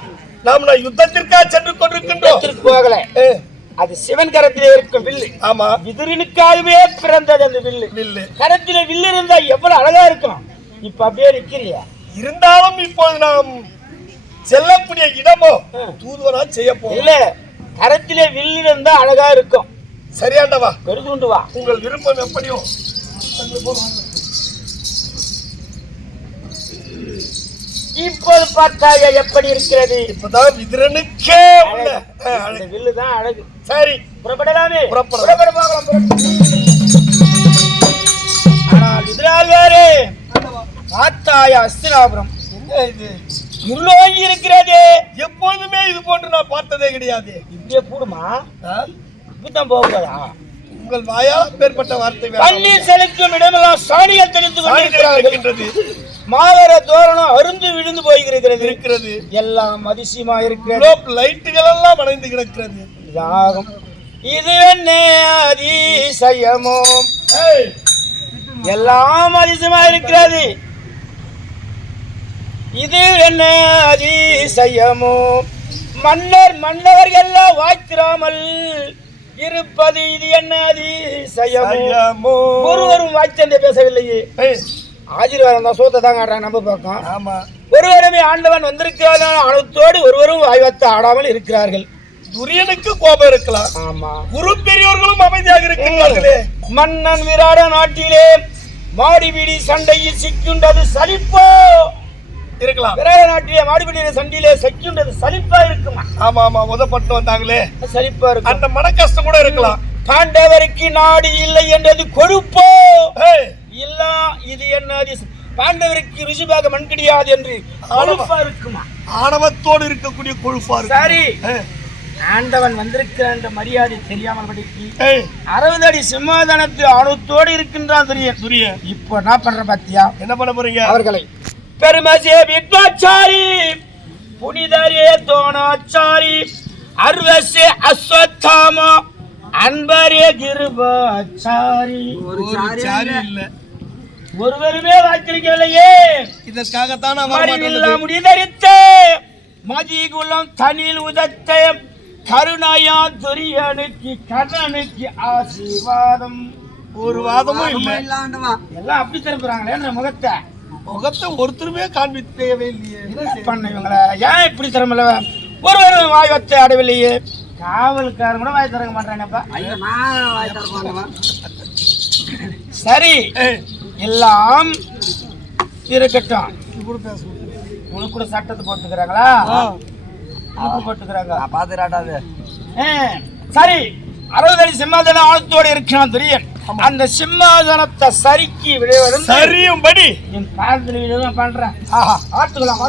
நாம் யுத்தத்திற்காக சென்று கொண்டிருக்கின்றோம். போகல, அது சிவன் கரத்திலே இருக்கும் வில்லு. ஆமா, விதுரனுக்காகவே பிறந்தது அந்த வில்லு. கரத்திலே வில்லு இருந்தா எவ்வளவு அழகா இருக்கும். இப்ப அப்படியே இருக்கிறியா? இருந்தாலும் இப்போது நாம் செல்லக்கூடிய இடமோ தூதுவனா செய்ய போறோம். இல்ல, கரத்திலே வில்லு இருந்தா அழகா இருக்கும். சரியாண்டவா, பெருதுண்டு வா. உங்கள் விருப்பம் எப்படியோ. இப்போது பார்த்தாயா எப்படி இருக்கிறது? இப்பதான் விதிரனுக்கே உள்ள இந்த வில்லு தான் அழகு. சரி, புறப்படலாமே. புறப்படலாம். புறப்பட பார்க்கலாம். ஆனால் விதிராஜாரே, பார்த்தாயா அஸ்தினாபுரம் இது இருளோங்கி இருக்கிறது. எப்போதுமே இது போன்று நான் பார்த்ததே கிடையாது. இப்படியே கூடுமா? இப்பதான் போகக்கூடாதா? உங்கள் வாயால் பேர்பட்ட வார்த்தை பன்னீர் செலுத்தும் இடமெல்லாம் சாணிகள் தெளித்து கொண்டிருக்கிறது. மாவர தோரணம் அருந்து விழுந்து போய்கிறது இருக்கிறது. எல்லாம் அதிசயமா இருக்கிறது. லைட்டுகள் எல்லாம் அணைந்து கிடக்கிறது. யாகும் இது என்ன அதிசயமோ? எல்லாம் அதிசயமா இருக்கிறது. இது என்ன அதிசயமோ? மன்னர்கள் எல்லாம் வாய்த்திராமல் இருப்பது இது என்ன அதிசயமோ? ஒருவரும் வாய்ச்சண்டை பேசவில்லையே. ஆசீர்வாதம் தான் சோத்தை தான் காட்டுறாங்க நம்ம பக்கம். ஆமா, ஒருவருமே ஆண்டவன் வந்திருக்கிறார்கள், அனுத்தோடு ஒருவரும் வாய்வத்தை ஆடாமல் இருக்கிறார்கள். துரியனுக்கு கோபம் இருக்கலாம். ஆமா, குரு பெரியவர்களும் அமைதியாக இருக்கிறார்களே. மன்னன் விராட நாட்டிலே மாடிபிடி சண்டையில் சிக்கின்றது சலிப்போ இருக்கலாம். விராட நாட்டிலே மாடிபிடி சண்டையிலே சிக்கின்றது சலிப்பா இருக்குமா? ஆமா ஆமா, உதப்பட்டு வந்தாங்களே, சலிப்பா இருக்கும். அந்த மன கஷ்டம் கூட இருக்கலாம். பாண்டவருக்கு நாடு இல்லை என்றது கொழுப்போ இல்ல இது என்ன பாண்டவருக்கு ருசிபாக மண் கிடையாது என்று கொழுப்பா இருக்குமா? ஆணவத்தோடு இருக்கக்கூடிய கொழுப்பா இருக்கு. சரி, ஆண்டவன் வந்திருக்கிற என்ற மரியாதை தெரியாமல் படிக்கு 60 அடி சிம்மாதனத்து ஆணவத்தோடு இருக்கின்றான் துரியன். இப்போ என்ன பண்ற பாத்தியா? என்ன பண்ண போறீங்க? அவர்களை பெருமசே வித்வாச்சாரி, புனிதரே தோணாச்சாரி, அர்வசே அஸ்வத்தாமா, அன்பரே கிருபாச்சாரி. ஒரு சாரி இல்ல, ஒருவருமே வாய்த்திருக்கவில்லையே. இதற்காகத்தான் முடிதரித்த மதிகுலம் தனில் உதத்த கருணையா துரியனுக்கு கண்ணனுக்கு ஆசீர்வாதம். ஒரு வாதமும் இல்ல. எல்லாம் அப்படி திரும்புறாங்களே முகத்தை ஒருத்தருமே காண்பிக்கவே இல்லையே. பண்ண இவங்கள ஏன் இப்படி திரும்பல? ஒருவரும் வாய்வத்தை அடைவில்லையே. காவல்காரன் கூட வாய் திறக்க மாட்டானப்பா. சரி, எல்லாம் இருக்கட்டும். உனக்கு கூட சட்டத்தை போட்டுக்கிறாங்களா? போட்டுக்கிறாங்க. பாத்துராட்டாது. சரி, 60 அடி சிம்மாசனம் ஆழத்தோடு இருக்கிறான் துரியன். அந்த சிம்மாசனத்தை சறுக்கி விடுவதும் சரியும்படி என் காலத்தில் விடுவதும் பண்றேன். ஆத்துக்கலாம்.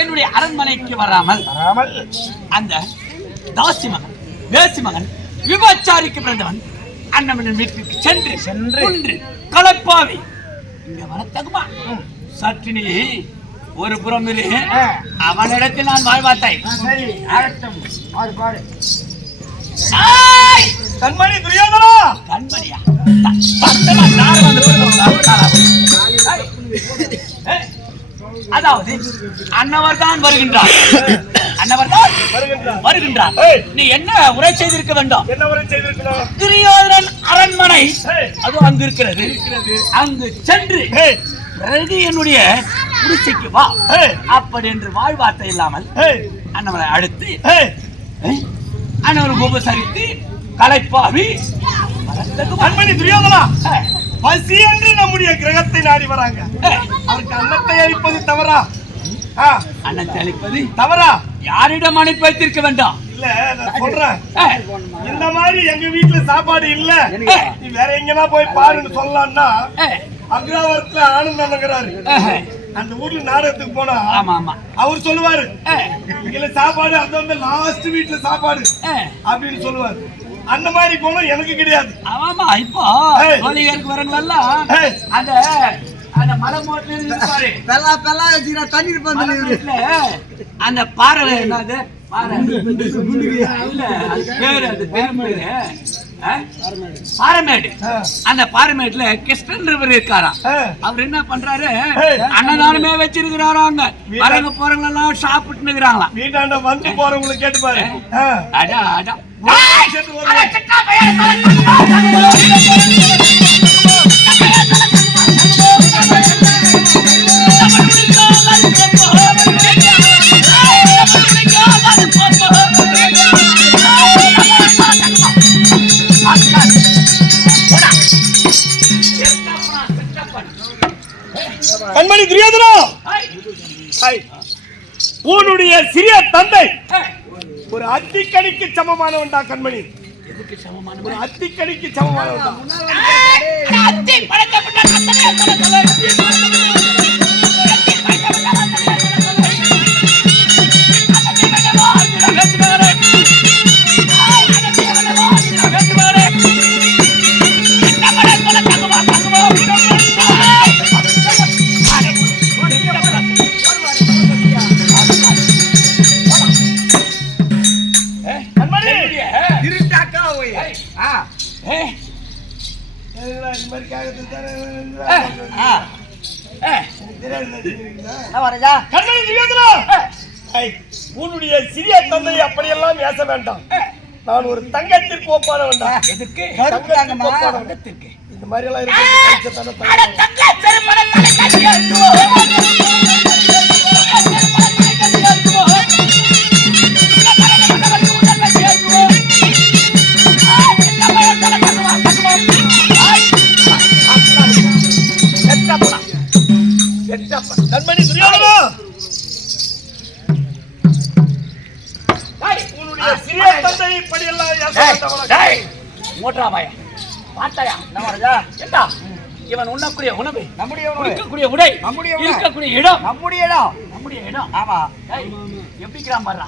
என்னுடைய அரண்மனைக்கு வராமல் அந்த தாசி மகன் வேசி மகன் விபச்சாரிக்கு பிறந்தவன் அண்ணன் வீட்டுக்கு சென்று கலப்பாவி இங்க வரத்தகுமா? சற்றினி ஒரு புறம் இரு, அவனிடத்தில் நான் வாழ்வாத்தாய். கண்மணி துரியோதனா, கண்மணியா? அதாவது அன்னவர் தான் வருகின்றார். நீ என்ன உரை செய்திருக்க வேண்டும்? என்ன உரை செய்திருக்கணும்? துரியோதனன் அரண்மனை அது அங்கு இருக்கிறது. அங்கு சென்று என்னுடைய குடிசைக்கு வா அப்படி என்று வாழ்வார்த்தை இல்லாமல் அண்ணவரை அடுத்து அண்ணவரை உபசரித்து களைப்பாவி கண்மணி துரியோதனா, பசி என்று நம்முடைய கிரகத்தை நாடி வராங்க. அவருக்கு அன்னத்தை அளிப்பது தவறா? அன்னத்தை அளிப்பது தவறா? யாரிடம் அனுப்பி வைத்திருக்க வேண்டாம். இல்ல இல்ல நான் சொல்றேன், இந்த மாதிரி எங்க வீட்டுல சாப்பாடு இல்ல, நீ வேற எங்கன்னா போய் பாருன்னு சொல்லலாம்னா அக்ராவரத்துல ஆனந்த் அண்ணங்கிறாரு, அந்த ஊர்ல நாடகத்துக்கு போனா அவர் சொல்லுவாரு இங்க சாப்பாடு அது வந்து லாஸ்ட் வீட்டுல சாப்பாடு அப்படின்னு சொல்லுவாரு. அந்த மாதிரி குணம் எனக்கு கிடையாது. ஆமா, இப்போ கோழிகளுக்கு வரங்களெல்லாம் அந்த அந்த மலை மோட்ல இருப்பாரு தண்ணீர் அந்த பாறை என்னது பாறை இல்ல பேரு அது பெரும்பேரு பாரமேடு. அந்த பாரமேட்ல கிருஷ்ணன் ரிவர் இருக்காரா, அவர் என்ன பண்றாரு அன்னதானமே வச்சிருக்கிறாரா, அங்க வரங்க போறவங்க எல்லாம் சாப்பிட்டு இருக்கிறாங்களாம். வீட்டாண்ட வந்து போறவங்களை கேட்டு பாரு. அடா அடா கண்மணி துரியோதனா, உன்னுடைய சிறிய தந்தை ஒரு அத்திக்கணிக்கு சமமானவன்டா கண்மணி. எதுக்கு சமமான? ஒரு அத்திக்கணிக்கு சமமானவன்டா. உன்னுடைய சிறிய தந்தை அப்படியெல்லாம் பேச வேண்டாம். நான் ஒரு தங்கத்திற்கு ஒப்பான வேண்டாம். எதுக்கு? இந்த மாதிரி எல்லாம் இருக்கு. கண்மணி துரியோதனா, உன்னுடைய சிறிய தந்தை இப்படி எல்லாம் மோட்டாபாயா பாட்டாயா என்ன இவன் உண்ணக்கூடிய உணவு, நம்முடைய உடுக்கக்கூடிய உடை, நம்முடைய இருக்கக்கூடிய இடம், நம்முடைய இடம். ஆமா, எப்படிக்கிறான் பாரு,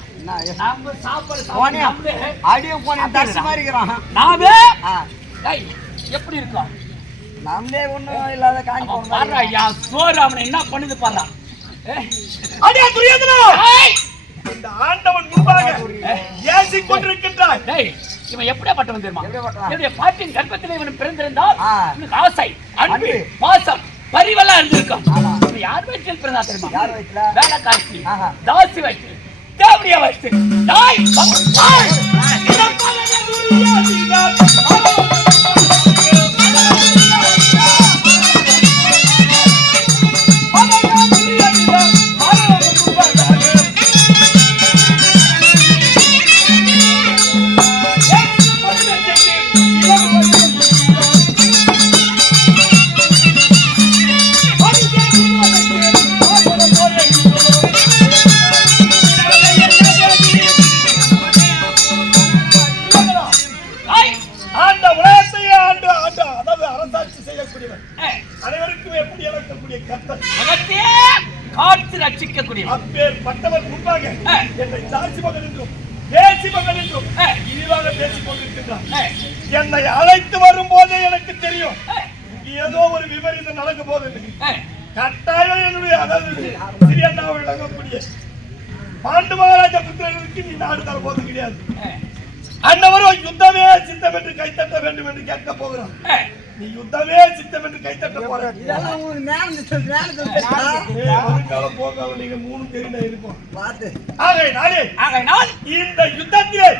நாம சாப்பிடுற ஆடியோ போன தர்சி மாதிரி இருக்கிறான். நாமே எப்படி இருக்கோம்? நம்மளே ஒண்ணும் இல்லாத காணி பாரு. யா சோறு அவனை என்ன பண்ணுது பாரு. அடே துரியோதனா, இந்த ஆண்டவன் முன்பாக ஏசிக் கொண்டிருக்கின்றாய். டேய், இவன் எப்படிப்பட்டவன் தெரியுமா? என்னுடைய பாட்டின் கர்ப்பத்திலே இவன் பிறந்திருந்தால் இவனுக்கு ஆசை, அன்பு, பாசம், பரிவெல்லாம் இருந்திருக்கும். இவன் யார் வயிற்றில் பிறந்தா தெரியுமா? யார் வயிற்றுல? வேலைக்காரி தாசி வயிற்றில், தேவடியா வயிற்றில். டாய் என்னை அழைத்து வரும் போதே எனக்கு தெரியும் ஏதோ ஒரு விபரீதம் நடக்க போகுது. கட்டாயம் என்னுடைய அதாவது சிறியண்ணாவை விளங்கக்கூடிய பாண்டு மகாராஜா புத்திரர்களுக்கு நீ நாடு தர போது கிடையாது. அன்னவரும் யுத்தமே சித்தம் என்று கைத்தட்ட வேண்டும் என்று கேட்க போகிறான். நீ யுத்தமே சித்தம் என்று கைத்தட்ட போற. போக நீங்க மூணு தெரிந்த இருப்போம். ஆகையினால் இந்த யுத்தத்திலே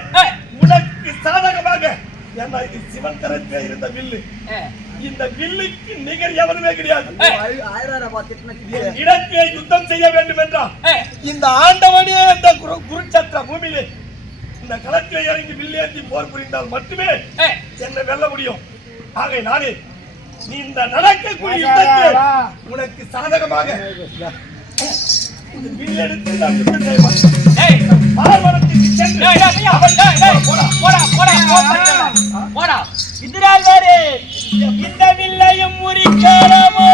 உனக்கு சாதகமாக ஏன்னா இது சிவன் கரத்திலே இருந்த வில்லு, இந்த வில்லுக்கு நிகர் எவனுமே கிடையாது. இடத்திலே யுத்தம் செய்ய வேண்டும் என்றால் இந்த ஆண்டவனே இந்த குருட்சத்திர பூமியிலே இந்த களத்திலே இறங்கி வில்லேந்தி போர் புரிந்தால் மட்டுமே என்னை வெல்ல முடியும். ஆகையினாலே நீ இந்த நடக்கக்கூடிய யுத்தத்தை உனக்கு சாதகமாக வில்லெடுத்து நான் யுத்தம் செய்வான். பார்வனத்துக்கு சென்று போடா இதனால் வேறு இந்த வில்லையும் முறிக்கலமோ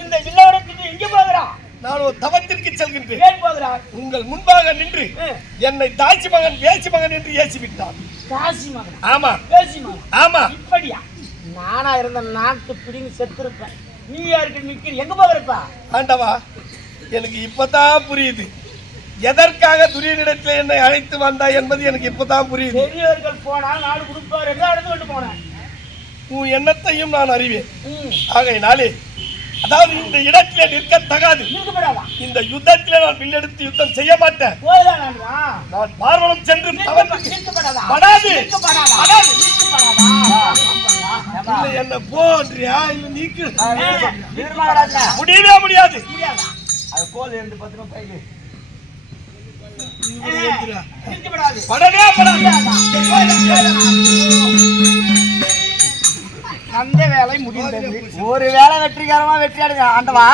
இந்த வில்லோடத்துக்கு எங்க போகிறான்? நான் ஒரு தவத்திற்கு செல்கின்றேன். உங்கள் முன்பாக நின்று என்னை தாசி மகன் வேசி மகன் என்று ஏசி விட்டான். காசி மகன்? ஆமா. வேசி மகன்? ஆமா. இப்படியா? நானா இருந்த நாட்டு பிடிங்க செத்துருப்பேன். நீ யாருக்கு நிக்கிற? எங்க போகிறப்பா? ஆண்டவா, எனக்கு இப்பதான் புரியுது எதற்காக துரியனிடத்தில் என்னை அழைத்து வந்தாய் என்பது எனக்கு இப்பதான் புரியுது. பெரியவர்கள் போனால் நாடு கொடுப்பார் என்று அழைத்து கொண்டு போனேன். உன் எண்ணத்தையும் நான் அறிவேன். ஆகையினாலே அதாவது இந்த இடத்திலே நிற்கத்தகாது. இந்த யுத்தத்திலே நான் வில்லெடுத்து யுத்தம் செய்ய மாட்டேன். நான் பார்வனம் சென்று என்ன போன்றியா இல்ல நீக்கு முடியவே முடியாது. படவே அந்த வேலை முடிந்தது. ஒரு வேலை வெற்றிகரமா வெற்றியாடுங்க ஆண்டவா.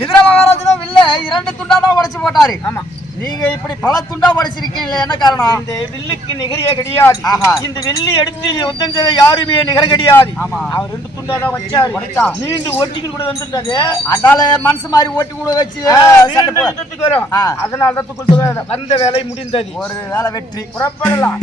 விதுர மகாராஜனும் வில்ல 2 துண்டா தான் உடைச்சு போட்டாரு. ஆமா, நீங்க இப்படி பல துண்டா உடைச்சிருக்கீங்க, என்ன காரணம்? இந்த வில்லுக்கு நிகரியே கிடையாது. இந்த வில்லி எடுத்து யுத்தம் செய்த யாருமே நிகர கிடையாது. அவர் 2 துண்டா தான் வச்சாரு. மீண்டும் ஒட்டிக்கு கூட வந்துட்டாரு. அதால மனசு மாதிரி ஓட்டி கூட வச்சு யுத்தத்துக்கு வரும். அதனால தான் வந்த வேலை முடிந்தது. ஒரு வேலை வெற்றி. புறப்படலாம்.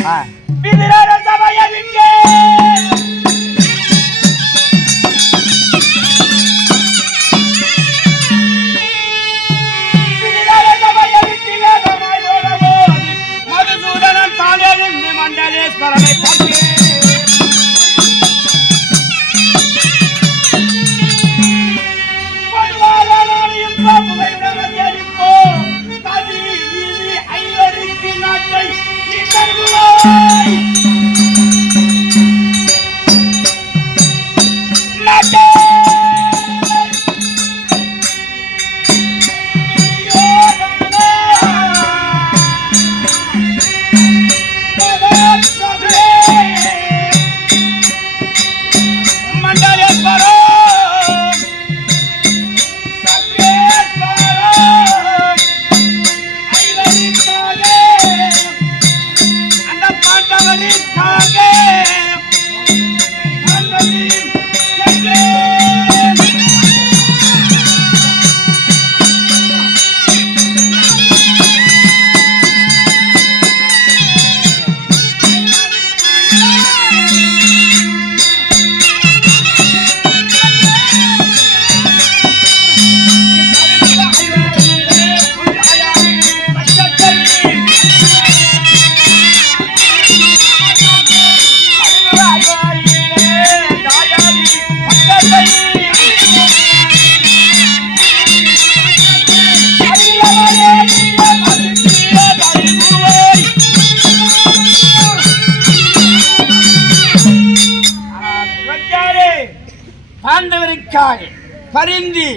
பரிந்தி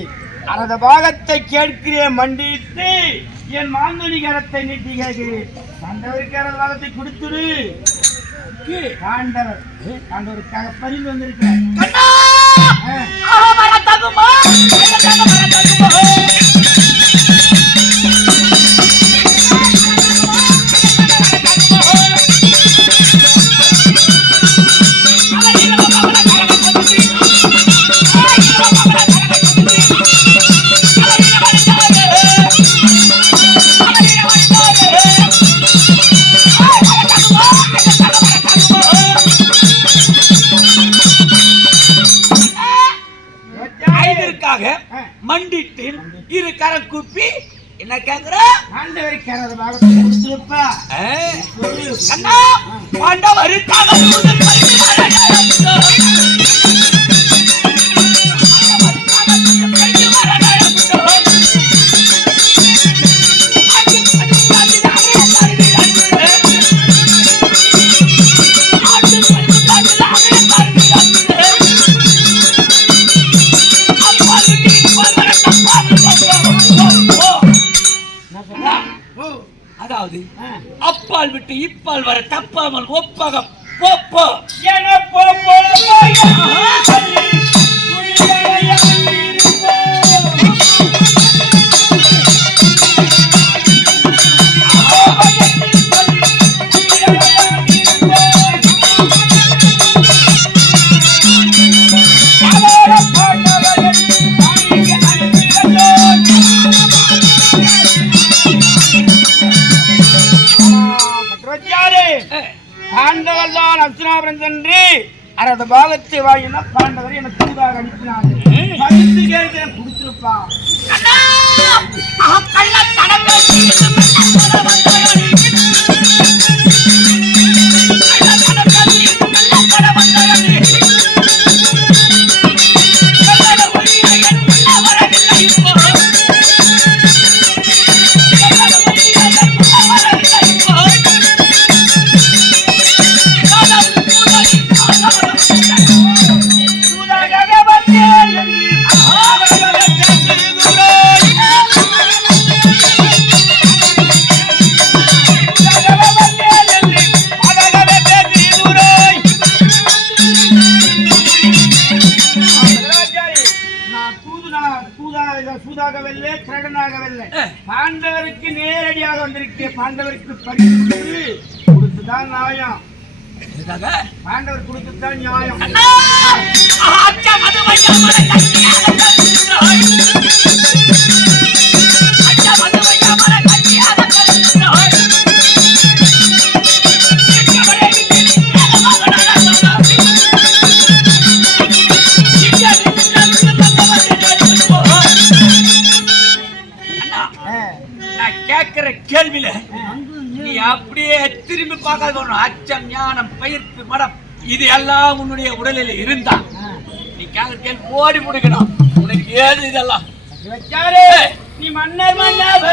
அந்த பாகத்தை கேட்கிறேன் மண்டிட்டு என் மாங்கனி கரத்தை நீட்டி கேட்கிறேன். ஆண்டவருக்கான பாகத்தை கொடுத்துரு. ஆண்டவருக்காக பரிந்து வந்திருக்கிறேன். மண்டிட்டு இரு கரம் கூப்பி என்ன கேக்குற? ஆண்டவருக்கான பாகத்தை கொடுத்துருப்பா. அண்ணா ஆண்டவருக்காக அதாவது அப்பால் விட்டு இப்பால் வர தப்பாமல் ஒப்பாக போப்போ என போப்போ பாண்டவர் தான் அர்ச்சனாபுரம் சென்று அரது பாகத்தை வாங்கினா பாண்டவர் எனக்கு தூதாக அனுப்பினாங்க மருந்து கேட்டு கொடுத்துருப்பான் சூதாகவில்லை கிரடனாகவில்லை பாண்டவருக்கு நேரடியாக வந்திருக்கேன் பாண்டவருக்கு பரிசு கொடுத்துதான் நியாயம் பாண்டவர் கொடுத்துதான் நியாயம் கேள்வியில நீ அப்படியே திரும்பி பார்க்காத அச்சம் ஞானம் பயிர்ப்பு மடம் இது எல்லாம் உன்னுடைய உடலில் இருந்தா நீ கேள்வி ஓடி முடிக்கணும் உனக்கு ஏது இதெல்லாம் நீ மன்னர் மன்னர்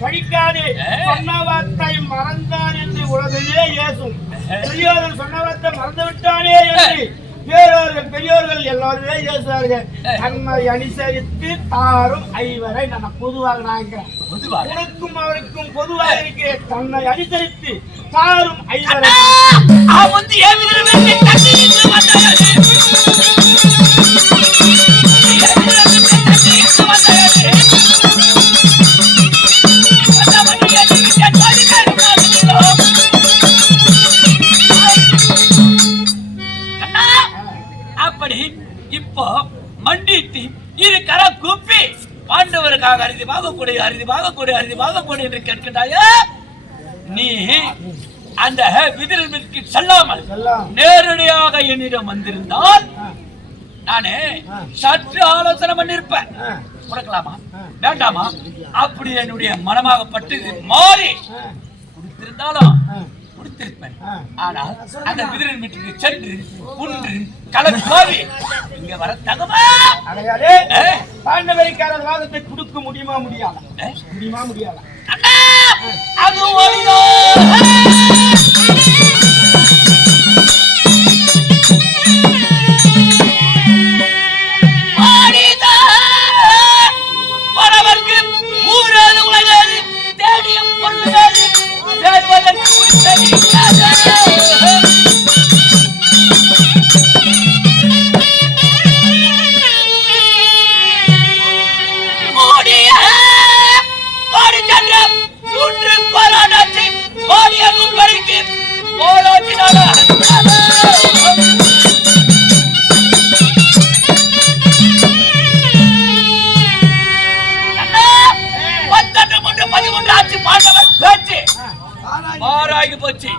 படிக்காது சொன்னவத்தை மறந்தான் என்று உலகிலே ஏசும் பெரியோர்கள் சொன்னவத்தை மறந்து விட்டானே என்று பெரியோர்கள் எல்லாருமே ஏசுவார்கள் தன்னை அனுசரித்து தாரும் ஐவரை நம்ம பொதுவாக நாங்கள் உனக்கும் அவருக்கும் பொதுவாக இருக்கிற தன்னை அனுசரித்து தாரும் ஐவரை இப்போ மண்டிட்டு இரு கர கூப்பி பாண்டவருக்காக அரிதிமாக கொடு என்று கேட்கின்றாயா நீ அந்த விதிரனுக்கு செல்லாமல் நேரடியாக என்னிடம் வந்திருந்தால் நானே சற்று ஆலோசனை பண்ணிருப்பேன் கொடுக்கலாமா வேண்டாமா அப்படி என்னுடைய மனமாகப்பட்டு மாறி கொடுத்திருந்தாலும் கொடுத்திருப்பேன். ஆனால் அந்த விதிரன் வீட்டுக்கு சென்று குன்று கலக்காவி இங்க வர தகவா பாண்டவரிக்காரர் வாதத்தை கொடுக்க முடியுமா முடியாதா அது ஓடிதோ Oh, மாறாகி போச்சு.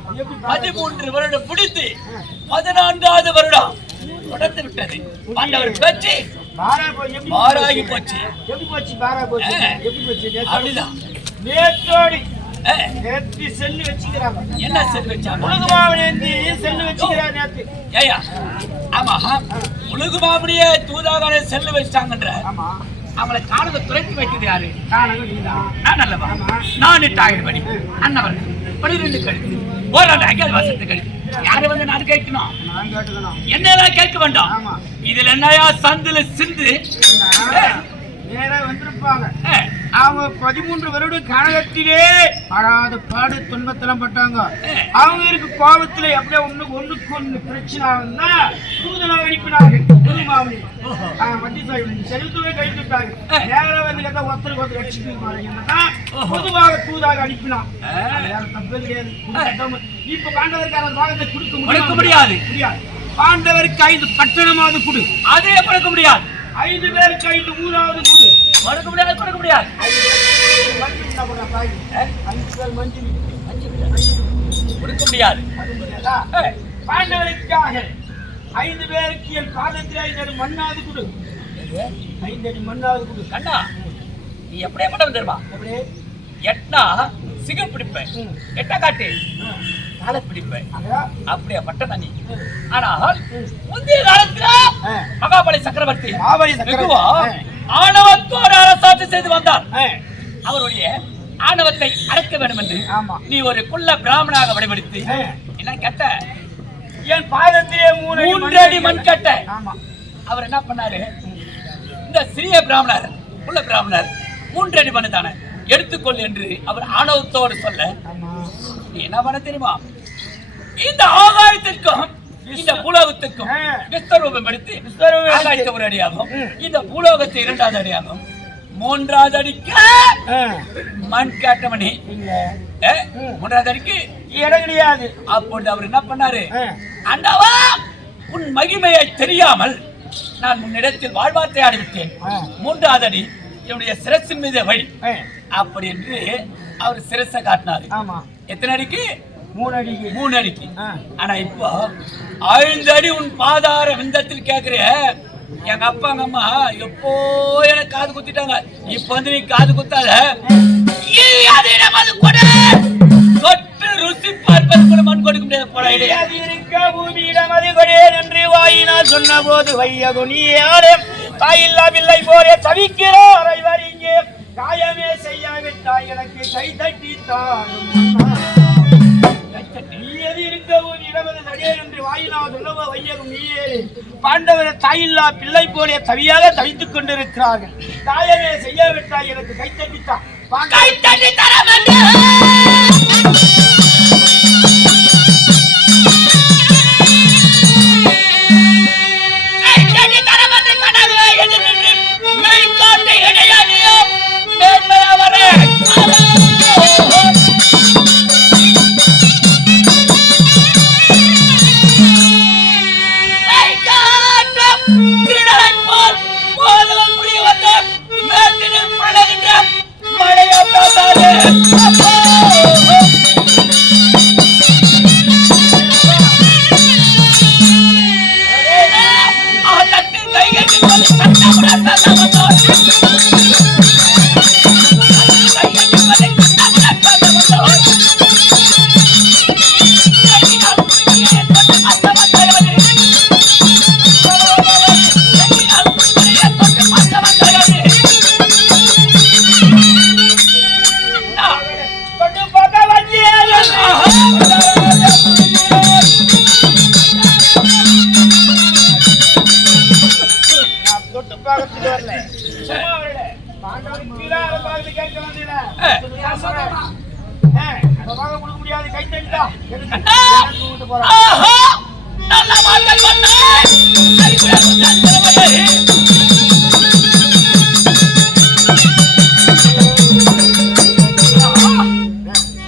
13 வருடம் முடித்து 14வது வருடம் தொடர்ந்து விட்டது. பாண்டவர் பேச்சு மாறாகி போச்சு. அப்படிதான் நேற்றோடி நேற்று செல்லு வச்சுக்கிறாங்க. என்ன செல்லு வச்சாங்க? முழுகுமாவணி செல்லு வச்சுக்கிறார் நேற்று. ஏயா ஆமா முழுகுமாவணியே தூதாகார செல்லு வச்சாங்கன்ற அவங்களை காலத்தை துரைத்து வைக்கிறது யாரு? நான் அல்லவா? நான் 8 படி அண்ணவர் 12 கழித்து ஓராண்டு 5 வருஷத்துக்கு கழித்து யாரு வந்து நான் கேட்கணும்? என்னதான் கேட்க வேண்டாம். இதுல என்னையா சந்துல சிந்து வந்திருப்பாங்க. அவங்க 13 வருடம் கழகத்திலே படாத பாடு துன்பத்தெல்லாம் பட்டாங்க. அவங்க இருக்கு கோபத்துல எப்படியா ஒண்ணுக்கு ஒண்ணு பிரச்சனை ஆகுதுன்னா தூதனாக அனுப்பினார்கள். செலுத்துவே கழித்துட்டாங்க. நேரம் வந்து கேட்டா ஒருத்தருக்கு ஒருத்தர் வச்சுட்டு பொதுவாக தூதாக அனுப்பினான். தப்பு கிடையாது. இப்ப பாண்டவருக்கு பாகத்தை கொடுக்க முடியாது. பாண்டவருக்கு 5 பட்டணமாவது கொடு. அதே கொடுக்க முடியாது. 5 பேருக்கு 5 ஊராவது கொடு. கொடுக்க முடியாது. கொடுக்க முடியாது. கொடுக்க முடியாது. பாண்டவருக்காக 5 பேருக்கு என் பாதத்தில் 5 அடி மண்ணாவது கொடு. 5 அடி மண்ணாவது கொடு. கண்ணா நீ எப்படியே பட்டம் தருவா? எட்டா சிகர் பிடிப்பேன், எட்டா காட்டு காலை பிடிப்பேன், அப்படியே பட்டம் தண்ணி. ஆனால் முந்தைய காலத்துல மகாபலி சக்கரவர்த்தி ஆணவத்தோடு அரசாட்சி செய்து வந்தார். அவருடைய ஆணவத்தை அடக்க வேண்டும் என்று நீ ஒரு குள்ள பிராமணாக வடிவெடுத்து என்ன கேட்ட? என் பாதத்திலே 3 அடி மண் கட்ட. அவர் என்ன பண்ணாரு? இந்த சிறிய பிராமணர் குள்ள பிராமணர் 3 அடி மண் தானே எடுத்துக்கொள் என்று அவர் ஆணவத்தோடு சொல்ல நீ என்ன பண்ண தெரியுமா? இந்த ஆகாயத்திற்கும் இந்த பூலோகத்திற்கும் விஸ்வரூபம் எடுத்து ஆகாயத்தை 1 அடியாகும், இந்த பூலோகத்தை 2வது அடியாகும், 3வது அடிக்க மண் கேட்டவனே 3வது அடிக்கு இடம் கிடையாது. அப்பொழுது அவர் என்ன பண்ணாரு? ஆண்டவா உன் மகிமையை தெரியாமல் நான் உன்னிடத்தில் வாழ்வார்த்தை ஆடிவிட்டேன். 3வது அடி என்னுடைய சிரசின் மீது வை அப்படி என்று அவர் சிரசை காட்டினாரு. எத்தனை அடிக்கு? 3 அடிக்கு. ஆனா இப்போ 5 அடி உன் பாதார விந்தத்தில் கேக்குற. எங்க அப்பா எங்க அம்மா எப்போ எனக்கு காது குத்திட்டாங்க. இப்ப வந்து நீ காது குத்தாத. தொட்டு ருசி பார்ப்பது கூட மண் கொடுக்க முடியாது. போல பூமியிடம் அது கொடே என்று வாயினால் சொன்ன போது வையகுனியாலே தாயில்லா பிள்ளை போரே தவிக்கிறார். இங்கே காயமே செய்யாவிட்டாய் எனக்கு கை தட்டி பாண்டவரை தாயில்லா பிள்ளை போலே தவியாக தவித்துக் கொண்டிருக்கிறார்கள். தாயமே செய்யாவிட்டாய் எனக்கு கை தட்டித்தான்.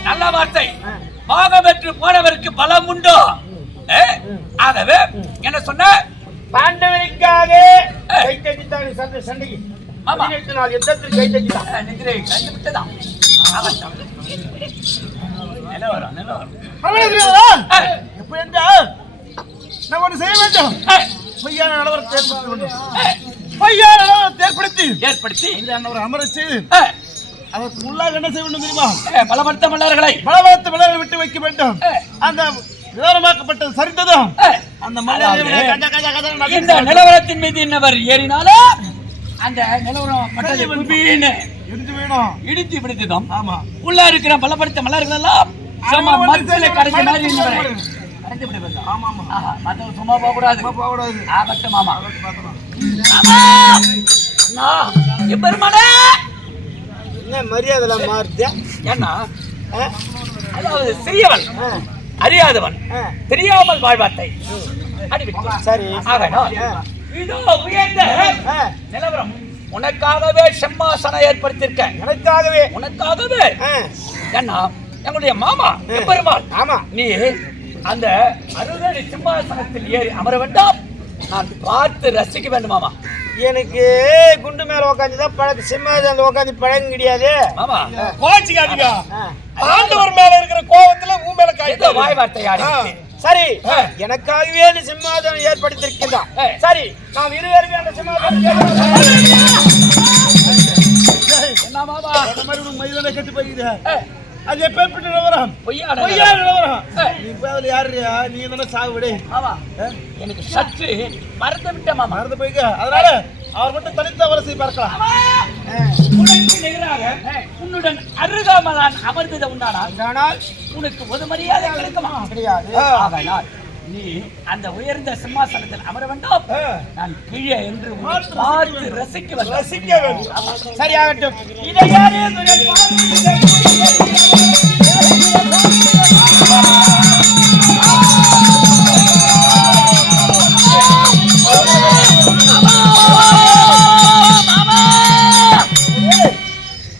நல்ல வார்த்தை. பாகம் பெற்று போனவருக்கு பலம் உண்டோ? ஆகவே என்ன சொன்ன பாண்டவனுக்காக கை தட்டித்தான் சண்டை சண்டைக்கு 18 நாள் யுத்தத்தில் கை தட்டித்தான் நிதிரை கண்டு விட்டதான் நிலவரம் எப்படி என்றால் நான் ஒன்று செய்ய வேண்டும் பொய்யான நிலவரத்தை ஏற்படுத்தி இந்த அண்ணவர் அமர செய்து அதற்கு உள்ளாக என்ன செய்ய வேண்டும் தெரியுமா? பலப்படுத்த மல்லர்களை விட்டு வைக்க வேண்டும். அந்த விவரமாக்கப்பட்டது சரிந்ததும் அந்த இந்த நிலவரத்தின் மீது என்னவர் ஏறினாலும் அந்த நிலவரம் இடித்து பிடித்ததும் உள்ள இருக்கிற பலப்படுத்த மலர்கள் எல்லாம் மரத்தில் கடைசி மாதிரி சும்மா போக கூடாது. மாமா பெருமானே என்ன மரியாதை மாறுது? ஏன்னா அதாவது சிறியவன் அறியாதவன் தெரியாமல் வாழ்வாத்தை சரி. இதோ உயர்ந்த நிலவரம் உனக்காகவே சிம்மாசனம் ஏற்படுத்தியிருக்க உனக்காகவே ஏன்னா எங்களுடைய மாமா பெருமாள் நீ அந்த அறுபது சிம்மாசனத்தில் ஏறி அமர வேண்டாம். நான் பார்த்து ரசிக்க வேண்டும் மாமா. எனக்கு குண்டு மேல உட்காந்துதான் பழக்க சிம்மாசனத்துல உட்காந்து பழங்க கிடையாது மாமா. கோச்சிக்காதீங்க. ஆண்டவர் மேல இருக்கிற கோபத்துல உன் மேல காய்ச்சல் வாய் வார்த்தையாடி. சரி, எனக்காகவே இந்த சிம்மாசனம் ஏற்படுத்தியிருக்கின்றான். சரி, நாம் இருவருமே அந்த சிம்மாசனம் என்ன மாமா மயிலான கட்டு போயிருக்க அது எப்பேற்பட்ட நிலவரம்? பொய்யான நிலவரம். நீ இப்ப யாருயா? நீ தானே சாகுபடி. எனக்கு சற்று மறந்து விட்ட மாமா. மறந்து போய்க்க. அதனால அவர் மட்டும் தனித்த வரிசை பார்க்கலாம். உன்னுடன் அருகாமல் நான் அமர்ந்தது உண்டானால் உனக்கு ஒரு மரியாதை கிடைக்குமா? கிடையாது. நீ அந்த உயர்ந்த சிம்மாசனத்தில் அமர வேண்டாம். நான் கீழே என்று பார்த்து ரசிக்க வேண்டும். சரியாகட்டும்.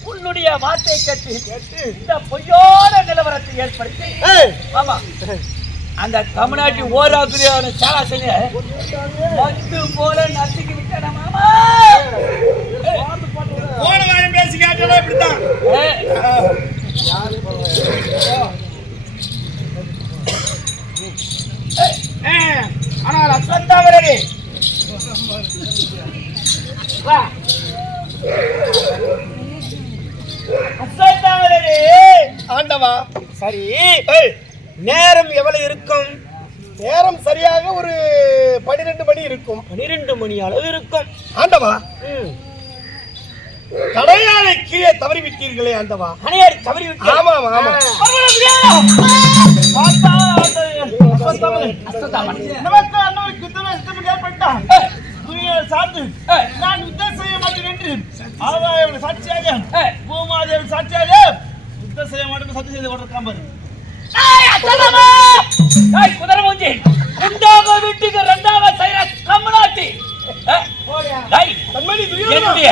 உன்னுடைய வார்த்தை கேட்டு இந்த பொய்யோட நிலவரத்தை ஏற்படுத்தி ஆமா அந்த தமிழ்நாட்டு ஓராக்குரியான சாலாசனை வந்து போல நசுக்கி விட்டன மாமா. ஓரவாயம் பேசி கேட்டாலே இப்படித்தான். ஆனால் அஸ்வத்தாமரே ஆண்டவா சரி, நேரம் எவ்வளவு இருக்கும்? நேரம் சரியாக ஒரு 12 மணி இருக்கும். 12 மணி அளவு இருக்கும். ஆண்டவா கடையாளை கீழே தவறி விட்டீர்களே ஆண்டவா. கடையாளை தவறி விட்டீர்கள்? ஆமா ஆமா. நமக்கு அண்ணனுக்கு யுத்தம் ஏற்பட்டான். சார்ந்து நான் யுத்தம் செய்ய மாட்டேன் என்று ஆவாயோட சாட்சியாக பூமாதேவி சாட்சியாக யுத்தம் செய்ய மாட்டேன் சத்தியம் செய்து கொண்டிருக்கான் பாரு. குதிரை மூஞ்சி உண்டாக வீட்டுக்கு ரெண்டாவது செய்யற கம்மநாட்டி என்னுடைய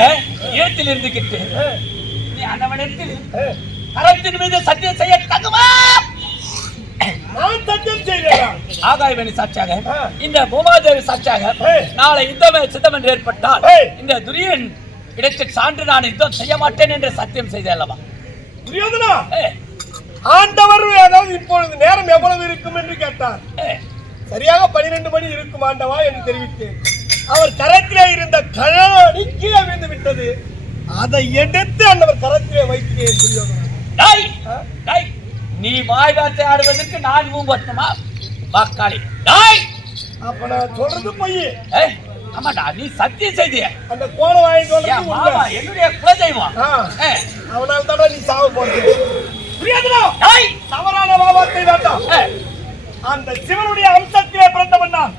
இடத்தில் இருந்துகிட்டு நீ அண்ணவனிடத்தில் கரத்தின் மீது சத்தியம் செய்ய தகுமா? நான் சத்தியம் செய்கிறேன். ஆகாயவேணி சாட்சியாக இந்த பூமாதேவி சாட்சியாக நாளை யுத்தமே சித்தம் என்று ஏற்பட்டால் இந்த துரியன் இடத்தில் சான்று நான் யுத்தம் செய்ய மாட்டேன் என்று சத்தியம் செய்த அல்லவா? துரியோதனா ஆண்டவர் அதாவது இப்பொழுது நேரம் எவ்வளவு இருக்கும் என்று கேட்டார். சரியாக 12 மணி இருக்கும் ஆண்டவா என்று தெரிவித்தேன். அவர் கரத்திலே இருந்த கழனி கீழே விழுந்து விட்டது. அதை எடுத்து ஆண்டவர் கரத்திலே வைத்தேன். துரியோதனா நீ வாய் வார்த்தை ஆடுவதற்கு நான் ஊம்பட்டுமா? வாக்காளி அப்ப நான் சொல்றது பொய். ஆமாடா, நீ சத்தியம் செய்திய அந்த கோல வாங்கி சொல்றது என்னுடைய குலதெய்வம். அவனால தான் நீ சாவ போறது. தவறான வார்த்தை வேண்டாம். அந்த சிவனுடைய அம்சத்திலே பிறந்தவன் நான்.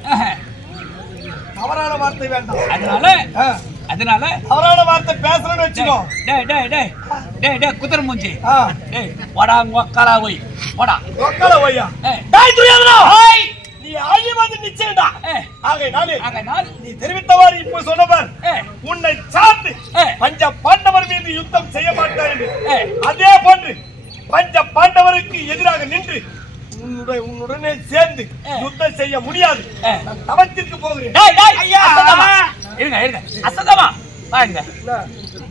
தவறான வார்த்தை வேண்டாம். அதனால தவறான வார்த்தை பேசுறேன்னு வச்சுக்கோ. குதிரை மூஞ்சி போடா ஒக்காலா போய் போடா ஒக்கால போய்யா. நீ ஆயுவது நிச்சயம்டா. ஆகையினால நீ தெரிவித்தவாறு இப்போ சொன்னவர் உன்னை சார்ந்து பஞ்ச பாண்டவர் மீது யுத்தம் செய்ய மாட்டாய் என்று அதே போன்று பஞ்ச பாண்டவருக்கு எதிராக நின்று உன்னுடனே சேர்ந்து யுத்தம் செய்ய செய்ய முடியாது. நான் தவத்திற்கு போகிறேன். ஐயா இருங்க அசதமா வாங்க.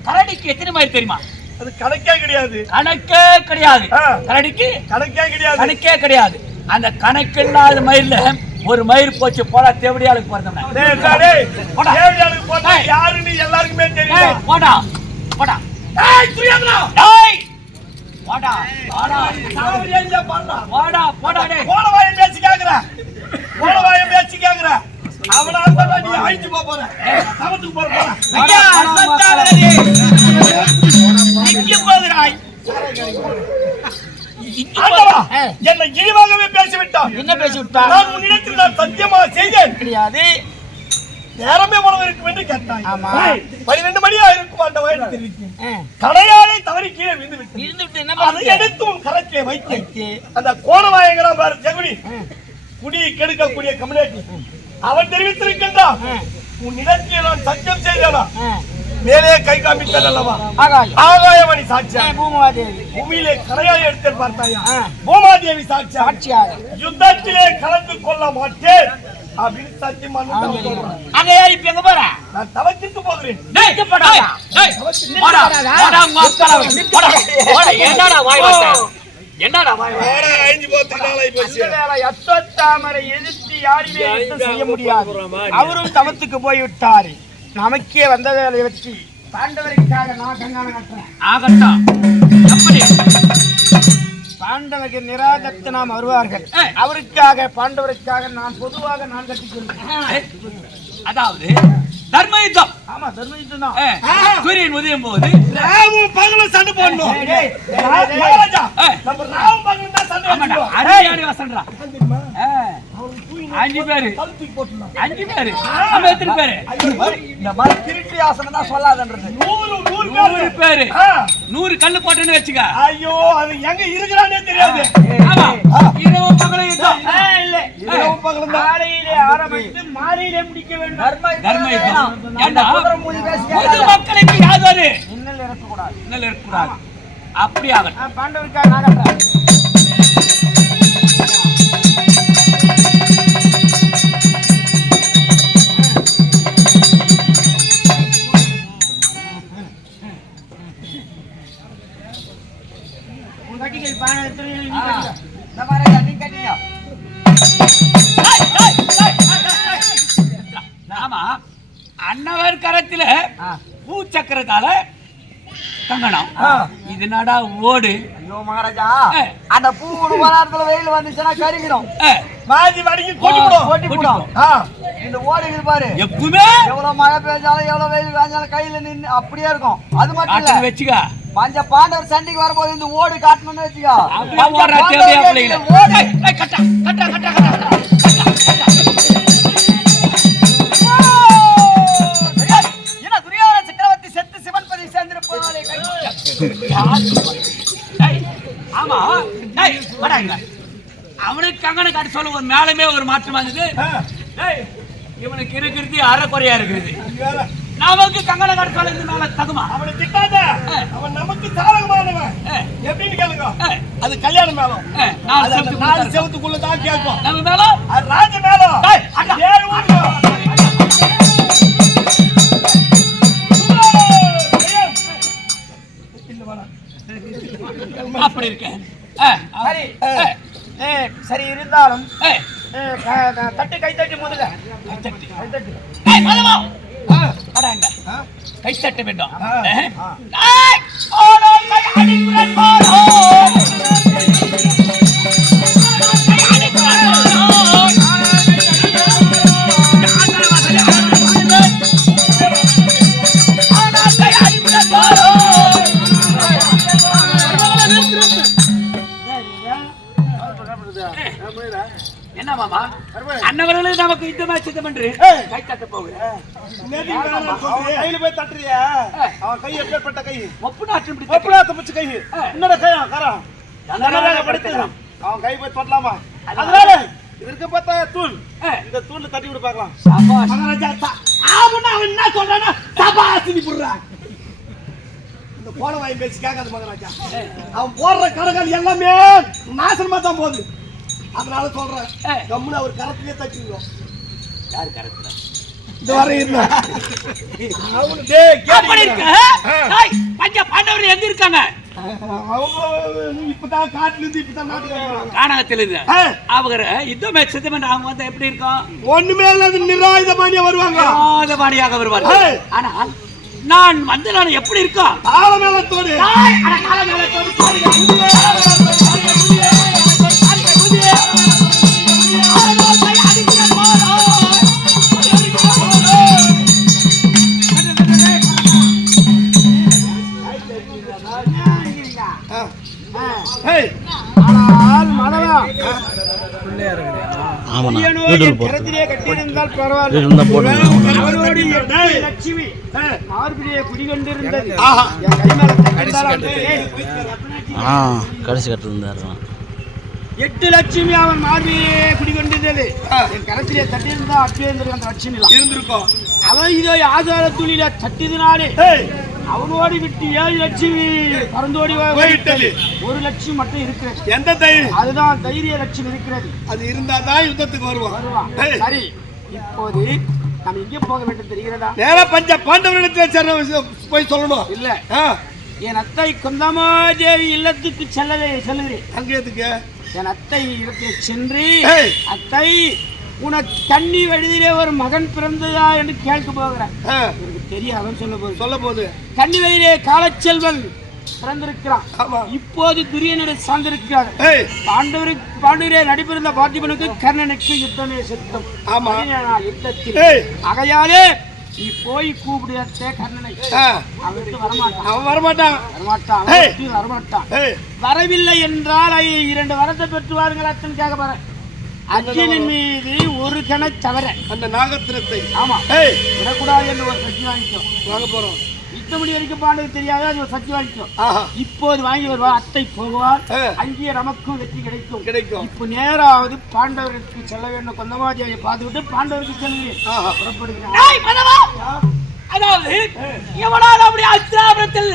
கரடிக்கு எத்தனை மயிர் தெரியுமா? அது கணக்கே கிடையாது. கணக்கே கிடையாது. கரடிக்கு கணக்கே கிடையாது. கணக்கே கிடையாது. அந்த கணக்கில்லாத மயிர்ல ஒரு மயிர் போச்சு போடா தேவடியாளுக்கு பிறந்தவன. தேவடியாளுக்கு போட்டா யாருன்னு எல்லாருக்குமே தெரியும். போடா போடா போடா போடா போடா கோலவாயம் பேச்சு கேக்குற. கோலவாயம் பேச்சு கேக்குற. அவனால தான் நீ அழிஞ்சு போற. தவத்துக்கு போற. ஐயா இங்க போகிறாய். என்னை இழிவாகவே பேசிவிட்டான். என்ன பேசி விட்டான்? நான் உன்னிடத்தில் நான் சத்தியமா செய்தேன் கிடையாது. நேரமே உணவு இருக்கும் என்று கேட்டாய். 12 மணியா இருக்கும் அந்த வயது தெரிவித்தேன். கடையாளை தவறி கீழே விழுந்து விட்டு இருந்துட்டு என்ன அதை எடுத்து உன் கரத்திலே வைத்து அந்த கோணவாயங்கிறான் பாரு ஜெகுனி, குடியை கெடுக்கக்கூடிய கம்யூனிட்டி அவன் தெரிவித்திருக்கின்றான். உன்னிடத்தில் நான் சத்தியம் செய்தேனா மேலே கை காமித்தன் அல்லவா? ஆகாயமணி சாட்சியா? பூமாதேவி பூமியிலே கரையாளை எடுத்து பார்த்தாயா? பூமாதேவி சாட்சியா? யுத்தத்திலே கலந்து கொள்ள மாட்டேன் அப்படின்னு சத்தியமா அங்க யார் இப்ப எங்க போற? நான் தவத்திற்கு போகிறேன். தாமரை எதிர்த்து யாருமே யுத்தம் செய்ய முடியாது. அவரும் தவத்துக்கு போய்விட்டாரு. நமக்கே வந்த வேலையை வச்சு பாண்டவருக்காக நான் கங்காணம் கட்டுறேன். ஆகட்டும். எப்படி பாண்டவருக்கு நிராகத்தினாம் வருவார்கள். அவருக்காக பாண்டவருக்காக நான் பொதுவாக நான் கட்டிக்கொள்கிறேன். அதாவது தர்ம யுத்தம். ஆமா தர்ம யுத்தம் தான். சூரியன் உதயம் போது ராமும் பகலும் சண்டை போடணும். மகாராஜா நம்ம ராமும் பகலும் தான் சண்டை போடணும். அடியாடி வசன்றா. 5 பேரு. 5 பேரு. நம்ம எத்தனை பேரு? இந்த மாதிரி திருட்டு ஆசனம் தான் சொல்லாதன்றது. 100 பேரு. 100 கல்லு போட்டேன்னு வச்சுக்க. ஐயோ அது எங்க இருக்குறானே தெரியாது. ஆமா. இரவு பகலும் யுத்தம். இல்ல இரவு பகலும் தான். காலையிலே ஆரம்பித்து மாலையிலே முடிக்க வேண்டும். தர்ம யுத்தம். ஏண்டா குதிரமூஞ்சி பேசி பொது மக்களுக்கு யாதொரு இன்னல் இருக்கக்கூடாது. இன்னல் இருக்கக்கூடாது. அப்படி ஆகட்டும். பாண்டவருக்காக நான் கட்டுறேன். ஆமா அன்னவர் கரத்துல பூச்சக்கரத்தால கங்கணம். இது நாடா ஓடு. ஐயோ மகாராஜா அந்த பூ வளர்த்துல வெயில் வந்துச்சுன்னா கருகிடும். மாதி வடிக்கு கொட்டிடும். கொட்டிடும். இந்த ஓடுது பாரு எப்பவுமே எவ்வளவு மழை பெஞ்சாலும் எவ்வளவு வெயில் காய்ஞ்சாலும் கையில நின்று அப்படியே இருக்கும். அது மட்டும் இல்ல வச்சுக்க. பஞ்ச பாண்டவர் சண்டைக்கு வரும்போது இந்த ஓடு காட்டணும்னு வச்சுக்கோ. என்ன துரியோதன சக்கரவர்த்தி செத்து சிவன் பதி சேர்ந்திருப்பானே. ஆமா அவனுக்கு கங்கனை காட்ட சொல்ல ஒரு மேலுமே ஒரு மாற்றம் வந்தது. இவனுக்கு இருக்கிறது அறக்குறையா இருக்குது. நமக்கு கங்கனை காட்ட சொல்ல இந்த மேல தகுமா? அவனை திட்டாத. அவன் நமக்கு சாதகமானவன். எப்படின்னு கேளுங்க. அது கல்யாண மேளம். 4 செவத்துக்குள்ள தான் கேட்கும். நம்ம மேளம் அது ராஜ மேளம். ஏறு ஊரு. அப்படி இருக்கேன். சரி இருந்தாலும் தட்டு கை தட்டி முதல்ல கை தட்ட வேண்டும். என்ன மாமா அன்னவர்களே நமக்கு யுத்தமா சித்தம் என்று கை தட்ட போகிறேன். கையில போய் தட்டுறியா? அவன் கை எப்பேற்பட்ட கை? ஒப்பு நாட்டம் பிடிச்ச கை. என்னோட கையா கரம் படுத்துறான். அவன் கை போய் தொடலாமா? அதனால இதற்கு பார்த்தா தூள். இந்த தூள்ல தட்டி விட்டு பார்க்கலாம். அவன் என்ன சொல்றானா? சபாசினி புடுறான். இந்த போன வாய் பேசி கேட்காத மகராஜா. அவன் போடுற கடகள் எல்லாமே நாசனமா தான் போகுது. அதனால சொல்றேன் கம்முன்னு அவர் கரத்திலே தச்சுங்க. யாரு கரெக்டா இது வரை இருந்தா அவனு அப்படி இருக்க பஞ்ச பாண்டவர் எங்க இருக்காங்க? அவங்க இப்பதான் காட்டுல இருந்து இப்பதான் நாட்டுக்கு வராங்க. கானகத்துல இருந்து அவங்க யுத்தமே சித்தம் அவங்க வந்து எப்படி இருக்கும்? ஒண்ணுமே இல்லாத நிராயுதபாணியா வருவாங்க. நிராயுதபாணியாக வருவார்கள். ஆனால் நான் எப்படி இருக்கோம்? தாள மேளத்தோடு கட்டியிருந்தால் பரவாயில்ல. லட்சுமி மார்பிலே குடிகொண்டிருந்தது. கடைசி கட்டிருந்தாரு 8 லட்சுமி அவன் மார்பிலே குடிகொண்டிருந்தது. என் கரத்திலே தட்டியிருந்தா அப்படியே அந்த லட்சுமி இருந்திருக்கும். அவன் இதோ ஆதார துணியில தட்டினாலே அவனோடி விட்டு 7 லட்சுமி பறந்தோடி போய்விட்டது. 1 லட்சுமி மட்டும் இருக்கிறது. எந்த தைரியம்? அதுதான் தைரிய லட்சுமி இருக்கிறது. அது இருந்தாதான் யுத்தத்துக்கு வருவான். சரி, இப்போது நம்ம எங்கே போக வேண்டும் தெரிகிறதா? நேரா பஞ்ச பாண்டவரிடத்துல போய் சொல்லணும். இல்ல, என் அத்தை குந்தமாதேவி இல்லத்துக்கு செல்லுகிறேன். அங்க எதுக்கு? என் அத்தை இடத்தை சென்று, அத்தை உனக்கு கன்னி வழியிலே ஒரு மகன் பிறந்ததா என்று கேட்க போகிறேன். எனக்கு தெரியாதுன்னு சொல்ல போது கன்னி வழியிலே காலச்செல்வன் பிறந்திருக்கிறான். இப்போது துரியனுடைய சார்ந்திருக்கிறார். பாண்டவரே நடிப்பிருந்த பார்த்திபனுக்கு கர்ணனுக்கு யுத்தமே சித்தம். யுத்தத்தில் ஆகையாலே நீ போய் கூப்பிடுத்த கர்ணனை. அவன் வரமாட்டான். வரவில்லை என்றால் 2 வரத்தை பெற்று வாருங்கள் அத்தன் கேட்க போறேன். அர்ஜுனின் மீது ஒரு கண தவற அந்த நாகத்திரத்தை விடக்கூடாது என்று ஒரு சக்தி வாங்க போறோம். யுத்தமணி வரைக்கும் பாண்டது தெரியாது, அது ஒரு சக்தி வாங்கிக்கும். இப்போது வாங்கி வருவா, அத்தை போகுவார். அங்கேயே நமக்கும் வெற்றி கிடைக்கும். இப்போ நேராவது பாண்டவருக்கு செல்ல வேண்டும். கொந்தமாதியை பார்த்துவிட்டு பாண்டவருக்கு செல்லுவேன். புறப்படுகிறேன். அதாவது எவனால அப்படியே அஸ்திராபுரத்தில்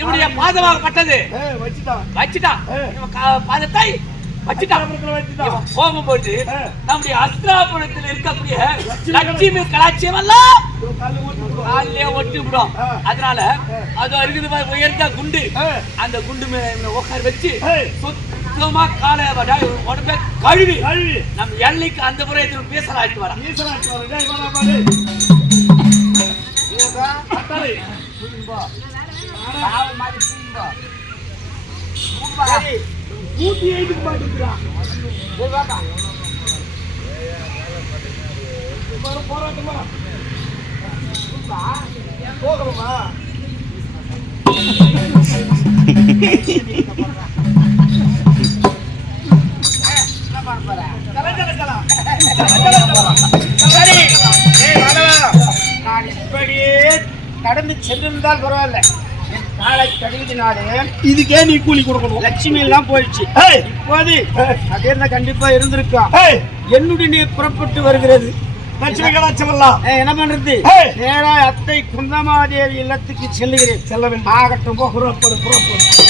இவனுடைய பாதமாகப்பட்டது வச்சுட்டான். பாதத்தை போகும்போது நம்முடைய அஸ்திராபுரத்தில் இருக்கக்கூடிய லட்சுமி கலாட்சியம் எல்லாம் ஒட்டி விடும். அதனால அது இருக்குது உயர்ந்த குண்டு. அந்த குண்டு மேல உட்கார வச்சு சுத்தமா காலை உடம்பை கழுவி நம்ம எல்லைக்கு அந்த புறத்தில் பேசலாட்டு வர ஊட்டி எழுதிக்கு மாட்டேங்கிறான். போராட்டமா போகணுமா? நான் இப்படியே கடந்து சென்றிருந்தால் பரவாயில்ல. நாளை கழுவினாலே இதுக்கே நீ கூலி கொடுக்கணும். லட்சுமி எல்லாம் போயிடுச்சு. இப்போது அதே கண்டிப்பா இருந்திருக்கா. என்னுடைய நீ புறப்பட்டு வருகிறது. லட்சுமி கலாட்சம் எல்லாம் என்ன பண்றது? நேரா அத்தை குந்தமாதேவி இல்லத்துக்கு செல்லுகிறேன். செல்ல வேண்டும். ஆகட்டும், புறப்படும்.